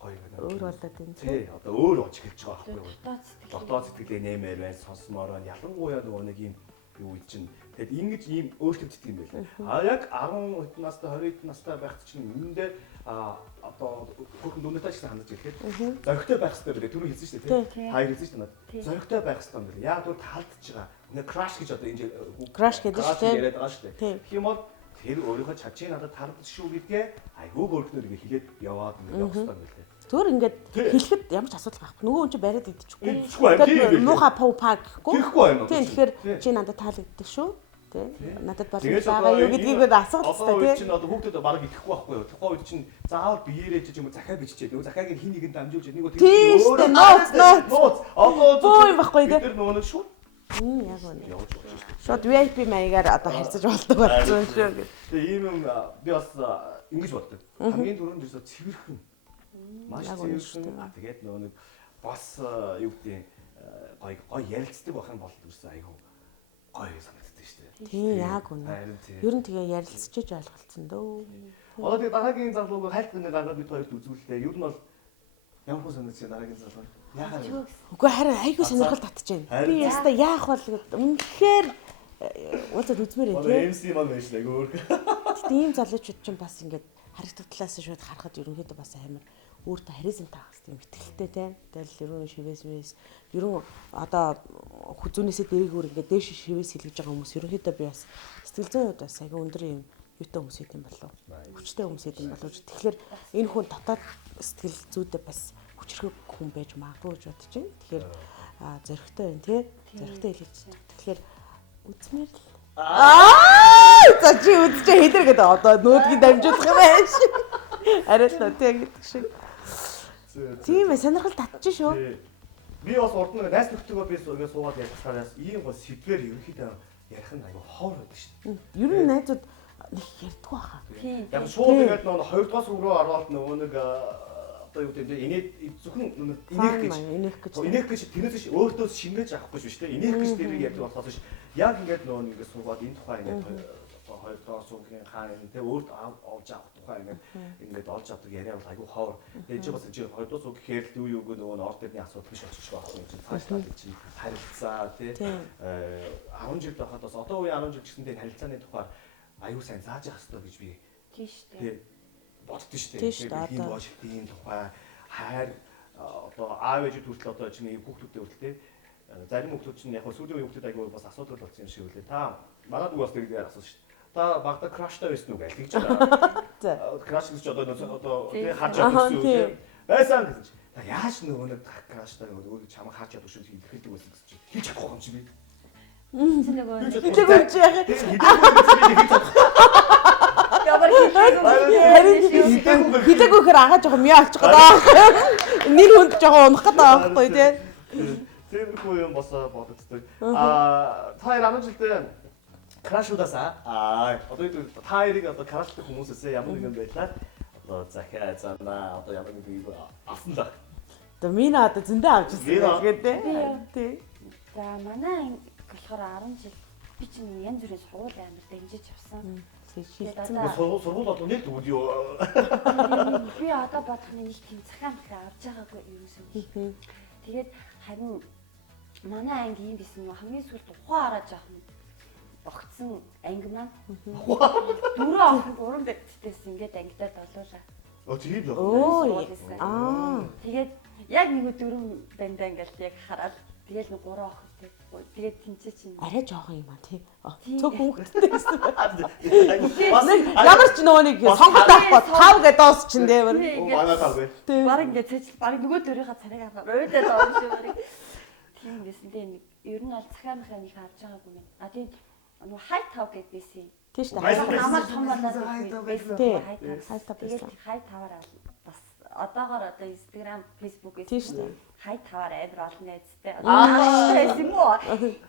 гоё гэдэг. Өөр болоод байна. Тий, одоо өөр болж эхэлж байгаа байхгүй юу? Дотоод сэтгэлээ нэмээр байна, сонсомоор байна. Ялангуяа нөгөө нэг юм би үед чинь тэгэд ингэж ийм өөрчлөгддөг юм байл. А яг 10 хэд настай 20 хэд настай байхад чинь үнэндээ одоо хөрхөн дүнэтэй ч хандаж ирэхэд зоригтой байх хэрэгтэй билээ. Түрүү хэлсэн шүү дээ тийм. Хоёр хэлсэн шүү дээ. Зоригтой байх хэрэгтэй юм билээ. Яг бол талдж байгаа. Нэг краш гэж одоо энэ краш гэдэг шүү дээ. яриад байгаа шүү дээ. Тэгэх юм бол тэр өөрийнхөө чадчих надад тардаж шүү гэдгээ айгүй өөрхнөр ингэ хэлээд яваад ингэ явах хэрэгтэй юм билээ. Зүгээр ингээд хэлэхэд ямар ч асуудал байхгүй. Нөгөө хүн чинь бариад идчихгүй. Тэгээд нууха пав гэхгүй. Тийм. Тэгэхээр чи надад таалагддаг шүү. Тэ. Надад боломж байгаа юу гэдгийг асуух хэрэгтэй тийм. Одоо хүүхдүүд бараг итгэхгүй байхгүй юу. Тухайн үед чинь заавал биеэрээ ч юм уу захаа биччихээ. Нөгөө захааг хин нэгэнд дамжуулж нэг үү өөрөө нууц. Одоо юм байхгүй тийм. Тэр нөгөө шүү. Яг үнэ. Шууд VIP маягаар одоо харьцаж болдог болсон шүү гэх. Тэгээ ийм юм би бас ингэж боддог. Хамгийн түрүүнд ерөөсө цэвэрхэн. Маш цэвэрхэн. Тэгээд нөгөө нэг бас юу гэдэг гой ярилцдаг байх юм бол ерөөсө айгүй гой санагддаг шүү дээ. Тийм яг үнэ. Ер нь тэгээ ярилцчихэж ойлголцсон дөө. Одоо тэгээ дараагийн зарлууг хайлтганы гаргаад бид хоёрт үзүүлээ. Ер нь бол ямар хүн санагдчих дараагийн зарлуу. Үгүй харин айгүй сонирхол татчихэв. Би яста яах бол гэдэг. Үнэхээр уулзаад үзмээр юм тийм. MC маань байж лайг өөр. Тэгтээ ийм залуучууд ч бас ингээд харагдах талаас шууд харахад ерөнхийдөө бас амар өөртөө харизм таах хэрэгтэй, мэтгэлтэй тийм. Тэгэл ерөн шивээс ерөн одоо хүзүүнээсээ дээрийгүүр ингээд дээш шивээс хэлгэж байгаа хүмүүс ерөнхийдөө би бас сэтгэл зүйн хувьд бас айгүй өндөр юм юутай хүмүүс юм болов. Хүчтэй хүмүүс юм болов. Тэгэхээр энэ хүн дотоод сэтгэл зүйдээ бас хүчрэх хүн байж магадгүй гэж бодож байна. Тэгэхээр зөрөгтэй байна тий. Зөрөгтэй хэлж. Тэгэхээр үзмээр л. За чи үзэж хэлэр гэдэг одоо нүүдгийг дамжуулах юм байна шиг. Арай л тий гэдэг шиг. Тийм ээ сонирхол татчих шүү. Би бас урд нь найс нөхдөйгөө би ингээд суугаад ярихаас ийм гоо сэдвэр ерөнхийдөө ярих нь аюу хоор байдаг шүү. Ер нь найзууд нэг ярьдаг байхаа. Яг шууд ингээд нөгөө 2 дугаар сүр рүү ороод нөгөө нэг одоо юу гэдэг инээд зөвхөн инех гэж тэрнээс өөртөө шингээж авахгүй шүү дээ. Инех гэж тэрийг ярьдаг болохоос биш. Яг ингээд нөгөө ингээд суугаад энэ тухай ингээд хоёр дахь суугийн хаан тэ өөрт олж авах тухай ингээд олж авдаг яриа бол айгүй ховор. Тэгээ чи бас чи хоёр дахь сууг гэхээр л юу нөгөө орд эдний асуудал биш болчих واخгүй юм чи цаашлаад чи харилцаа тий 10 жил байхад бас одоо үеийн 10 жил гэсэндээ харилцааны тухай аюу сайн зааж явах хэрэгтэй гэж би тийш тий боддоо шүү дээ. Энэ боош тийм тухай хайр одоо аав ээжүүд хүртэл одоо чиний хүүхдүүдэд хүртэл зарим хүүхдүүд чинь яг сүүлийн үеийн хүүхдүүд аягүй бас асуудал болсон юм шиг үлээ. Та манад үг бас тэрийг асуусан шүү дээ. Та багтаа краштай байсан уу гэж тэгж байгаа. За краш гэж одоо тий харж байгаа гэсэн үг байсан гэж. Та яаж нөгөө нэг краштай нөгөө чамайг харж чаддаг шүү дээ хэлдэг байсан гэж чинь хийж чадахгүй юм чи би. Хэлээгүй чи яах вэ? Хэлээгүйхээр агаа жоохон мяа олчих гээд нэр хүнд жоохон унах гээд байгаа байхгүй тий. Тиймэрхүү юм босоо бодогддог. Та 10 жилдээ крашудаасаа одоо та хоёрыг одоо крашлах хүмүүсээс ямар нэгэн байдлаар одоо захиа занаа одоо ямар нэгэн авсан л. Одоо минь одоо зөндөө авч ирсэн гэдэг тий. За манай болохоор 10 жил би чинь янз бүрийн сургууль амир дэмжиж авсан. Сургууль болов нэг дүүд юу. Би одоо бодох нэг тийм захаан авч байгаагүй юм шиг. Тэгээд харин манай анги юм бисэн хамгийн сүүлд ухаан хараа жоохон огцсон анги маань. 4 охин 3 бэттэйс ингээд ангидаа долуулаа. Тийм л. Тэгээд яг нэг 4 бандаа ингээд яг хараад тэгээд нэг 3 охин тэгээд тэнцээ чинь арай жоохон юм аа тий. Цог хүүхдтэй гэсэн. Ямар ч нөгөө нэг сонгоод авахгүй 5 гэдэг доос чинь дээ. Манай тав бай. Бараг ингээд цэжил бараг нөгөө дөрийнхаа царайг аваад өөдөө доон шүү бараг. Тийм гэсэн дээ нэг ер нь бол захаа механик харж байгаагүй юм. А тийм нөгөө хай тав гэдэг байсан. Тийм шүү дээ. Намайг том болоод байсан. Тийм. Хай тав байсан. Хай таваар бас одоогоор одоо Instagram, Facebook тийм шүү дээ. Хай таваар амар олон найзтай. Байсан юм уу?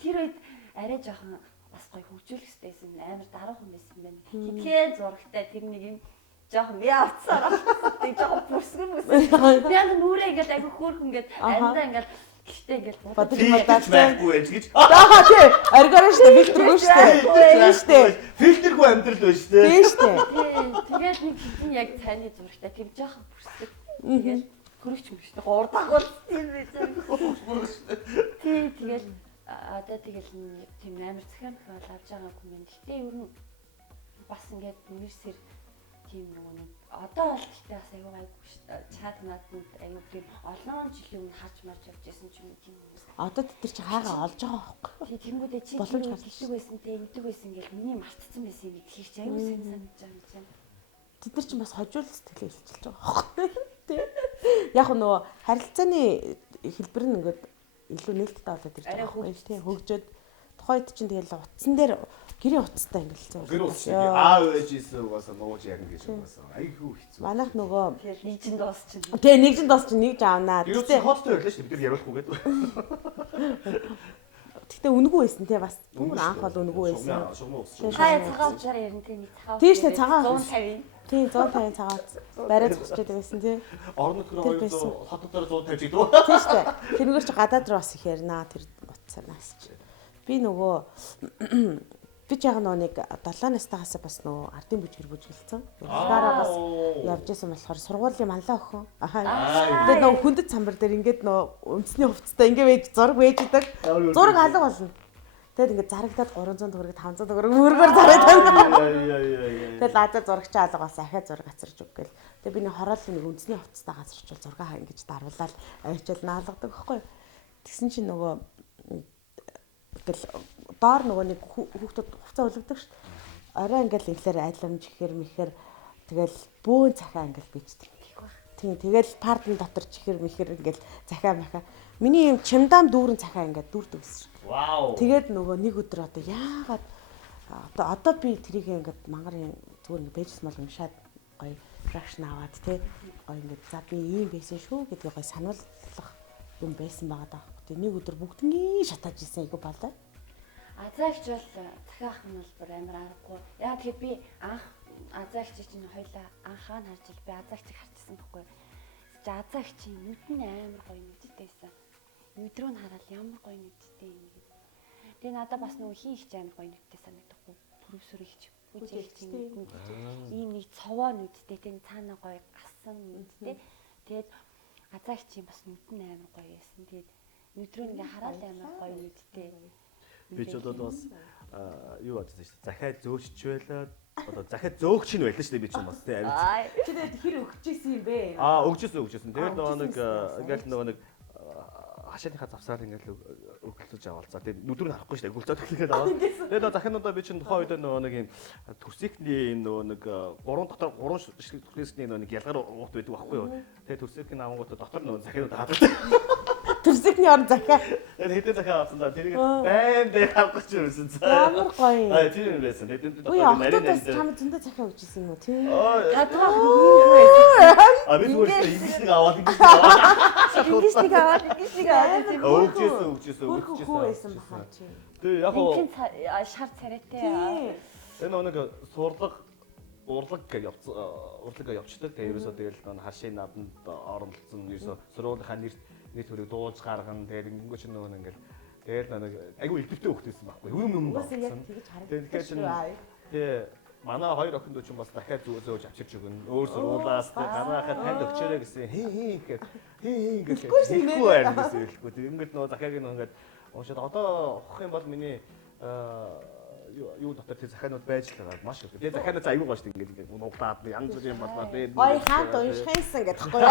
Тэр үед арай жоохон бас гоё хөгжүүлэх стэйсэн амар дараахан байсан байна. Тэгэхээр зурагтай тэр нэг юм жоохон яавцаар тийм жоохон бүрсгэн мүсээ. Яг нүрээ ингээд айгүй хөөрхөн ингээд амьдаа ингээд гэхдээ ингээд бодож байхгүй байж гэж. Аа тий. Аргаараа шүү дээ. Фильтргүй шүү дээ. Тийм шүү дээ. Фильтргүй амьдрал байна шүү дээ. Тийм шүү дээ. Тэгээд нэг хитэн яг цайны зурагтай тэр жоохон бүрсгэн. Тэгээд хөрөгч юм шүү дээ. Гур дагуул тийм байж байгаа. Тийм тэгээд одоо тэгэл тийм амар захиам бол авч байгаагүй юм. Гэтэ ер нь бас ингээд үнэрсээр тийм нэг одоо бол гэхдээ бас аюу гайгүй шүү дээ. Чад надад аюу тийм олон жилийн өмнө харж марж явж байсан ч юм уу тийм хүмүүс. Одоо тэр чи хаагаа олж байгаа байхгүй. Тийм тэнгүүдээ чи боломж тийм гарсан хэлдэг байсан те ингэдэг байсан гэж миний мартцсан байсан юм гэдгийг чи аюу сайн санаж байгаа юм чинь. Тэд нар ч бас хожуул сэтгэлээ илчилж байгаа байхгүй. Тэ. Яг нөгөө харилцааны хэлбэр нь ингээд илүү нээлттэй болоод ирж байгаа байхгүй. Тийм хөгжөөд тухайд чинь тэгэл утсан дээр гэрийн утастай ингээл Гэр утас аав ээжээс угаасаа нууж ярина гэж угаасаа айгүй хэцүү. Манайх нөгөө Тэгэхээр нийцэн дуусчихна. тэгээ нэгэн дос чинь нэг жаавнаа. Гэр утас хоолтой байлаа шүү дээ. Бид нар яриулахгүй гэдэг. Гэтэ үнэгүй байсан те бас. Түр анх бол үнэгүй байсан. Хаяа цагаан уучаар ярина те нэг цагаан. Тийш те цагаан 150. Тийм 150 цагаан барай зогсчод байсан те. Орон нутгаар 200 хотод дээр 150 гэдэг үү? Тийм шүү дээ. Тэрнгээр чи гадаад руу бас их ярина тэр утсанаас чи. Би нөгөө би ч яг нэг 7 настайгаас бас нөгөө ардын бүжгэр бүжгэлцэн. Уралдаараа бас явж исэн болохоор сургуулийн манлаа охин. Тэгээд нөгөө хүндэт самбар дээр ингээд нөгөө үндэсний хувцастай ингээд зураг вээж идэг. Зураг алга болно. Тэгээд ингээд зарагдаад 300 төгрөг 500 төгрөг мөргөөр зарагдаад. Тэгээд лаза зурагчаа алга бас ахаа зураг гацарч өг гээл. Тэгээд би нэг хороолын нэг үндэсний хувцастай газарчвал зураг ингэж дарвалаад авчил наалгадаг байхгүй. Тэгсэн чинь нөгөө гэл доор нөгөө нэг хүүхдүүд хувцас уулгадаг шүү дээ. Орой ингээл инглээр айлмж ихээр мэхэр тэгэл бөөн цахаа ингээл бичдэг. Тийм тэгэл партн дотор чихэр мэхэр ингээл захаа махаа. Миний юм чимдаам дүүрэн цахаа ингээд дүүрдэг гэсэн шүү. Вау. Тэгээд нөгөө нэг өдөр одоо яагаад одоо би тэрийг ингээд мангарын зүгээр ингээд бэжс мал уншаад гоё фракшн аваад тий гоё ингээд за би ийм байсан шүү гэдгийг гоё сануулах юм байсан байгаа даа. Тэгээд нэг өдөр бүгднийг шатааж ирсэн айгу болоо. Азаагч бол захиа ах нь бол бүр амар аргагүй. Яа тэгэхээр би анх азаагч чинь хоёлаа анхаа нь харж ил би азаагчийг харчихсан байхгүй. Чи азаагчийн нүд нь амар гоё нүдтэйсэн. Нүд рүү нь хараад ямар гоё нүдтэй юм гээд. Тэгээ надад бас нөгөө хин их амар гоё нүдтэй санагдахгүй. Пүрвсүр ихч. Үжигч ийм нэг цовоо нүдтэй тэгээ цаанаа гоё гасан нүдтэй. Тэгээд азаагчийн бас нүд нь амар гоё байсан. Тэгээд нүд рүү ингээ хараад амар гоё нүдтэй. Би ч одоо бас юу бодсон шүү дээ. Захиад зөөчч байлаа. Одоо захиад зөөгч нь байлаа шүү дээ би ч юм бас тий авид. Чи тэгээд хэр өгчээсэн юм бэ? Өгчөөсөн. Тэгээд нөгөө нэг ингээл нөгөө нэг хашааныхаа завсаар ингээл өгөлцөж авал. За тэгээд нүдрийг харахгүй шүү дээ. Өгөлцөд эхлэхэд аваад. Тэгээд нөгөө захиануудаа би чинь тухайн үед нөгөө нэг юм төрсөкний нөгөө нэг 3 дотор 3 шилэг төрсөкний нөгөө нэг ялгаар уут байдаг байхгүй юу. Тэгээд төрсөкний авангууд дотор нөгөө захианууд хаадаг. Төрсөкний ор захиа. Тэгээд хэдэн захиа авсан да тэрийг байн дээр авах гэж байсан. Ямар гоё. Тийм юм байсан. Тэгээд Үгүй охтоодоос чам зөндөө захиа өгчээсэн юм уу тий? Гадрах юм байсан. Би зүгээр инглишнийг аваад Инглишнийг аваад тийм өгчээсэн. Хөө байсан бахаа чи. Тэгээ яг уу шар царайтай. энэ нэг урлаг гэж явцдаг. Тэгээ ерөөсөө тэгэл хашийн надад оролцсон ерөөсөө сургуулийнхаа нэр төрөг дуулж гаргана. Тэгээ ингэнгүүч нөгөө ингээл тэгэл нэг айгүй илтгэвтэй хөхтэйсэн байхгүй. Юм болсон. Тэгээ манай хоёр охин дүү чинь бас дахиад зөөж авчирч өгнө. Өөр сургуулаас ганаахад танд өгчөөрэй гэсэн. Хин гэж хэлэхгүй байрна гэсэн хэлэхгүй. Тэгээ ингээд нөгөө захиаг ингээд уушаад одоо авах юм бол миний юу дотор тэр захианууд байж л байгаа маш их. Тэгээ захианууд аюу гоо шүү дээ ингээд нуглаад янз бүр юм болоо. Ой хаант уншихынсан гэдэгхгүй.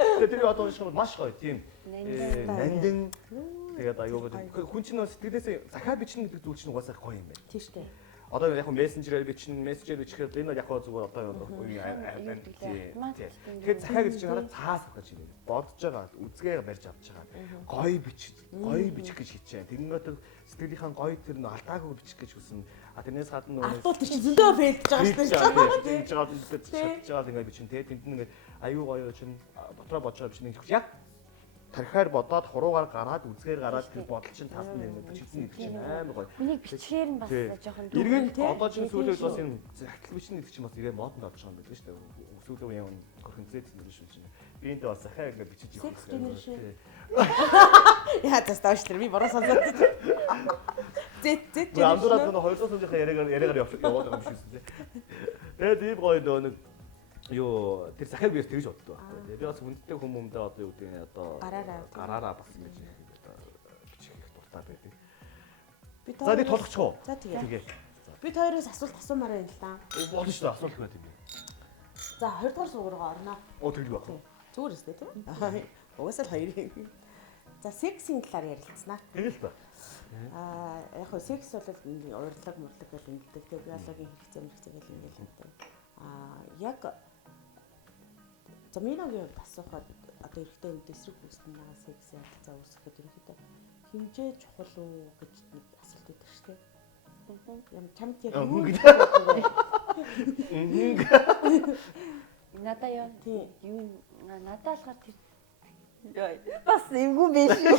Тэгээ тэр одоо унших бол маш гоё тийм. Нандин тэгээд аюу гоо хүн чинь сэтгэлээсээ захиа бичнэ гэдэг зүйл чинь угаасаа гоё юм байна. Тийм шүү дээ. Одоо яг хөө мессенжерээр бичихээр энэ яг хөө зүгээр одоо үеийн тэгэхээр захиа гэж чинь хараад цаас авах гэж байна. Бодож байгаа үзгээ барьж авч байгаа. Гоё бичих гэж хичээн. Тэгэнгүүт сэтгэлийнхаа гоё тэр нь алдаагүй бичих гэж хүснэ. А тэрнээс гадна нөгөө ардуул чинь зөндөө фейлдэж байгаа шүү дээ. Тэгж байгаа шатж байгаа ингээд бичин те тэнд нэг аюу гоё чинь дотроо бодож байгаа бичин яг тархиар бодоод хуруугаар гараад үзгээр гараад тэр бодол чинь тасна юм бичсэн гэдэг чинь амар гоё. Миний бичгээр нь бас жоохон дүүрэн те. Одоо чинь сүүлд бас энэ захидал бичнэ гэдэг чинь бас ирээ модонд орж байгаа юм байна шүү дээ. Сүүлд үеийн конференцэд зүйл шүү чинь. Би энэ бас захаа ингээд бичиж явах гэсэн. Яа тастааш тэр би бороо сонсоод. Зэт. Андуураад нөгөө 200 сумынхаа яриагаар яваад байгаа юм шиг үү. Тэгээд ийм гоё нөгөө юу тэр захиаг би тэгж боддог байхгүй. Би бас хүндтэй хүмүүмдээ одоо юу гэдэг нь одоо гараараа бас ингэж бичих их талтай байдаг. Бид За нэг тулгачих уу? За тэгээ. Тэгээ. Бид хоёроос асуулт асуумаар байна л да. Болно шүү дээ асуулт байт юм. За 2 дугаар суугаар орно. Оо тэглэх байх. Зүгээр өстэй тийм. Угсаал хоёрын. За сексийн талаар ярилцсанаа. Тэгэл та. Яг хөө секс бол урдлаг мурлаг гэж ингэдэг. Тэгээ биологийн хэрэгцээ мэрэгцээ гэж ингээл байдаг. Яг за миногийн хувьд асуухад одоо эрэгтэй үед эсрэг үүснэ байгаа секс ярилцаа үүсгэхэд ерөнхийдөө хэмжээ чухал уу гэж нэг асуулт өгдөг шүү дээ. Ям чамд яг юу гэдэг Надаа юу? тийм Юу надад алгаар тэр бас эвгүй биш үү?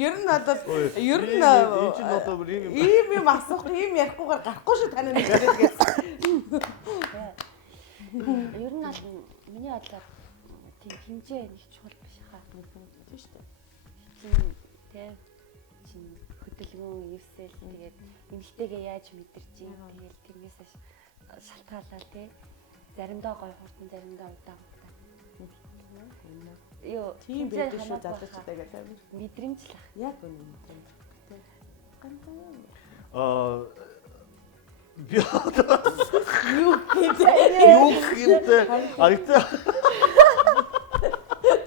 ер нь бол ер нь энэ ч одоо бүр ийм юм асуух ийм ярихгүйгээр гарахгүй шүү таны нэг хэрэгээс. Ер нь бол миний бодлоор тийм хэмжээ нэг чухал биш хаа. Тийм шүү дээ. Чин хөдөлгөөн, эвсэл тэгээд эмэгтэйгээ яаж мэдэрч юм тэгэл тэрнээс шалтгаалаа тий. Заримдаа гой хурдан, заримдаа удаан хурдан. Юу Тийм байдаг шүү залуучуудаа гэдэг. мэдрэмж л ах. Яг үнэ мэдрэмж. Тий. Ганцхан би одоо юу гэдэг юу гэдэг аригтай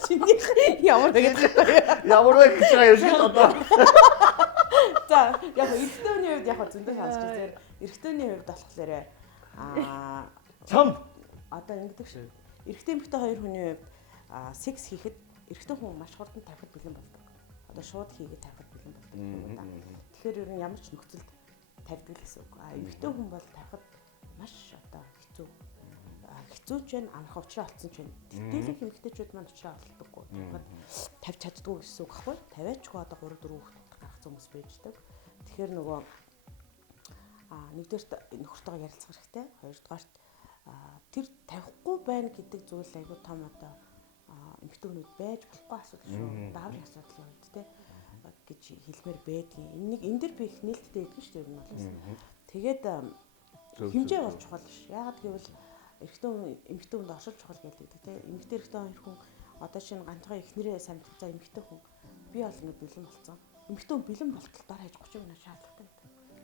чиний ямар гэдэг ямар вэ гэж байгаа юм одоо. за яг эрэгтэйний хувьд яг зөндөө сонсч байгаа. Эрэгтэйний хувьд болохоор чам одоо ингэдэг шүү. Эрэгтэй эмэгтэй хоёр хүний хувьд секс хийхэд эрэгтэй хүн маш хурдан тавихад бэлэн болдог. Одоо шууд хийгээд тавихад бэлэн болдог юм да. Тэгэхээр ер нь ямар ч нөхцөлд тавьдаг л гэсэн үг. Эмэгтэй хүн бол тавихад маш одоо хэцүү. Хэцүү ч байна, амархан уучраа олцсон ч байна. Тэтгэлийн эмэгтэйчүүд маань уучраа олддоггүй. Тэгэхээр тавьж чаддгүй гэсэн үг аахгүй. Тавиачгүй одоо 3 4 хүүхэд гаргацсан хүмүүс байждаг. Тэгэхээр нөгөө нэгдүгээрт нөхөртөөгөө ярилцах хэрэгтэй. Хоёрдугаарт тэр тавихгүй байна гэдэг зүйл айгүй том одоо эмэгтэй хүмүүс байж болохгүй асуудал шүү. Дааврын асуудлын үед те гэж хэлмээр байдгийн. Энэ дэр би их нээлттэй идэх шүү дээ ер нь бол. Тэгээд хэмжээ бол чухал ш. Яагаад гэвэл эрэгтэй хүн эмэгтэй хүнд оршил чухал гэдэг те. Эмэгтэй эрэгтэй хоёр хүн одоо шинэ ганцхан эхнэрээ сайн за эмэгтэй хүн би бол ингэ бэлэн болцсон. Эмэгтэй хүн бэлэн болтол дор хаяж 30 минут шаардлагатай.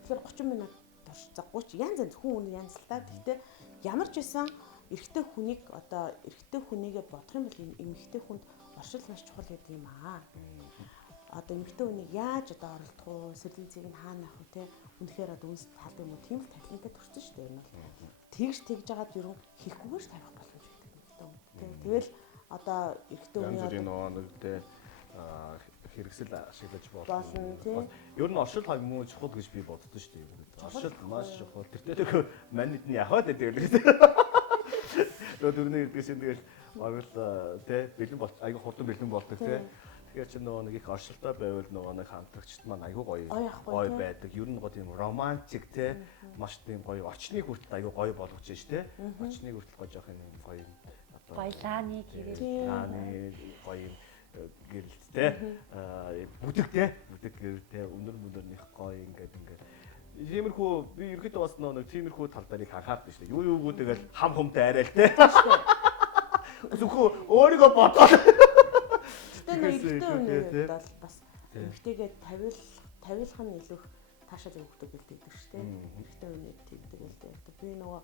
Тэгэхээр 30 минут дорш за 30 янз хүн үнэ янз л та. Гэхдээ ямар ч байсан эрэгтэй хүнийг одоо эрэгтэй хүнийгээ бодох юм бол эмэгтэй хүнд оршил маш чухал гэдэг юм аа. Одоо эмэгтэй хүнийг яаж одоо оролдох уу, сэрлэнцийг нь хаана авах вэ те. Үнэхээр одоо үнс талд юм уу тийм л таленттай төрсөн шүү дээ энэ бол. Тэгж жагаад ер нь хийхгүйгээр тавих боломж байдаг эмэгтэй хүн те. Тэгэл одоо эрэгтэй хүний нөгөө нэг те хэрэгсэл ашиглаж болно тийм. Ер нь оршил хамгийн чухал гэж би боддоо шүү дээ. Оршил маш чухал. Тэр манайд нь яхаад байдаг. Нөгөө түрний ирдгээс тэгэл орол тэ бэлэн бол айгүй хурдан бэлэн болдог тэ. Тэгэхээр чи нөгөө нэг их оршилтой байвал нөгөө нэг хамтрагчд маань айгүй гоё байдаг. Ер нь гоо тийм романтик тэ маш тийм гоё орчныг хүртэл айгүй гоё болгож ш тэ. Орчныг хүртэл гоё жоох юм гоё одоо баялааны гэрэл нааны гоё гэрэлттэй бүдэг гэрэлтэй өнөр их гоё ингээд тиймэрхүү би ерөөхдөө бас нэг тиймэрхүү талдаа нэг анхаардаг шүү дээ. Юу тэгэл хам хумтай арай л те. Зөвхөн өөрийгөө бодоод. Гэтэ нэг эрэгтэй хүний хувьд бол бас эмэгтэйгээ тавилах нь илүү таашаал өгдөг гэдэг шүү дээ. Эрэгтэй хүний тэгдэг л дээ. Би нөгөө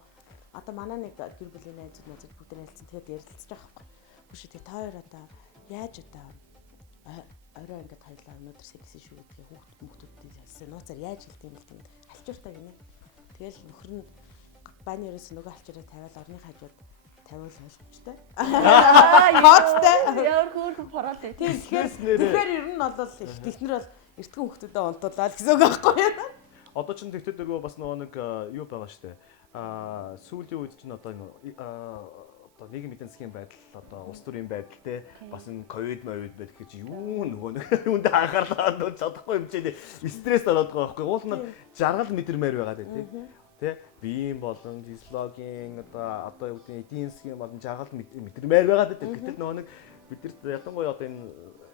одоо манай нэг гэр бүлийн найзууд бүгд нэлцэн тэгэд ярилцаж байгаа байхгүй. Бүшээ тэг та хоёр одоо яаж одоо орой ингээд хоёлаа өнөөдөр секси шүү гэдгийг хүүхдүүдтэй хэлсэн. Нууцаар яаж хэлдэг юм бэ? Алчууртай гинэ. Тэгэл нөхөр нь бааны ерөөс нөгөө алчуураа тавиал орны хажууд тавиул ойлгомжтой. Хоцтой. Яар хөөрхөн параад тий. Тэгэхээр ер нь бол эхнэр бол эртхэн хүүхдүүдэд унтуулаад гэсэн үг байхгүй юу? Одоо ч тэгтээ нөгөө бас нөгөө нэг юу байгаа штэ. Сүүлийн үед ч одоо нийгмийн эдийн засгийн байдал одоо улс төрийн байдал те бас энэ ковид байдаг гэж юу нөгөө нэг юунд анхаарлаа хандуулж чадахгүй юм чинь стресс ороод байгаа байхгүй уул нь жаргал мэдэрмээр байгаа те биеийн болон физиологийн одоо юу гэдэг эдийн засгийн болон жаргал мэдэрмээр байгаа гэтэл нөгөө нэг бидэрт ядангуяа одоо энэ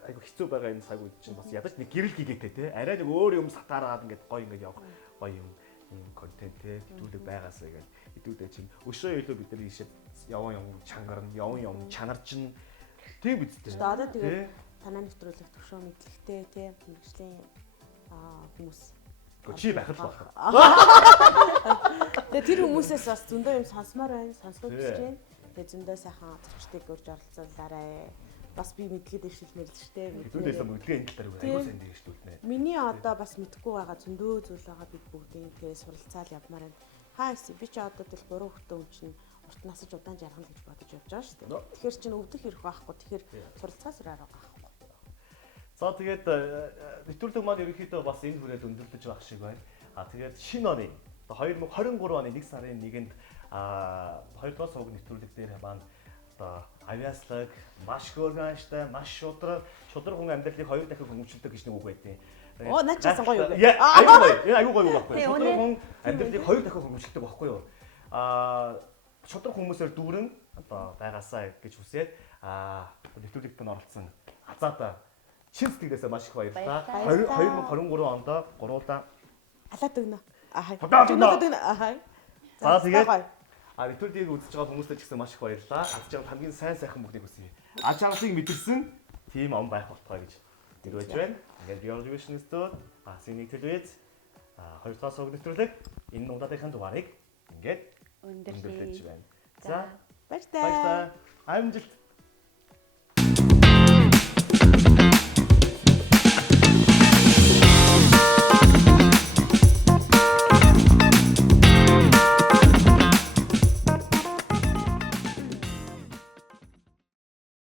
айгу хэцүү байгаа энэ цаг үед чинь бас ядаж нэг гэрэл хийгээтэй те арай нэг өөр юм сатаараад ингээд гоё ингээд явах гоё юм контент те хэвлэг байгаасаа гэж хэдүүдээ чинь өшөө илүү бид нар ийшээ яван чангарна яван чанарч нь тийм үсттэй. Одоо тэгээд танаа нэвтрүүлэх төвшөө мэдлэгтэй тийм мэрэгжлийн хүмүүс. Чи байхад л байна. Тэгээ тэр хүмүүсээс бас зөндөө юм сонсомоор байна, сонсгоо гэж байна. Тэгээ зөндөө сайхан зочдыг урьж оролцуулаарай. Бас би мэдлэгэд дэвшил мэрэлжтэй. Хэдүүлээс мэдлэгийн энэ талаар аягүй сайн дэвшүүлнэ. Миний одоо бас мэдхгүй байгаа зөндөө зүйл байгаа бид бүгдийн тэгээ суралцаал явмаар байна. Хаас би чи одоо тэл 3 хүүхдтэй хүн чинь урт насаж удаан жаргана гэж бодож явж байгаа шүү дээ. Тэгэхээр чинь өвдөх хэрэг байхгүй. Тэгэхээр суралцаас арга байхгүй. За тэгээд нэвтрүүлэг маань ерөнхийдөө бас энэ хүрээд өндөрлөж байх шиг байна. Тэгээд шинэ оны 2023 оны 1 сарын 1-нд 2 дугаар сувг нэвтрүүлэг дээр маань одоо авиаслаг маш хөргөнштэй, маш шудраг хүн амьдралыг 2 дахин хөнгөвчлөдөг гэж нэг үг байдیں۔ Оо наачсан гоё юу. Айгуу гоё байхгүй. Шудраг хүн амьдралыг 2 дахин хөнгөвчлөдөг байхгүй юу? Шудраг хүмүүсээр дүүрэн одоо байгаасаа гэж хүсээд нэвтрүүлэгт нь оролцсон Азаата чин сэтгэлээсээ маш их баярлалаа. 2023 онд 3 удаа халаад өгнө. За тэгээд нэвтрүүлгийг үзэж байгаа хүмүүстээ ч гэсэн маш их баярлалаа. Аз жаргал хамгийн сайн сайхан бүгдийг хүсье. Аз жаргалыг мэдэрсэн тийм он байх болтугай гэж нэрвэж байна. Ингээд Beyond Vision-д синий телевиз 2 дахь сувг нэвтрүүлэг энэ удаагийн дугаарыг ингээд өндөрлөж байна. За баярлалаа. Амжилт.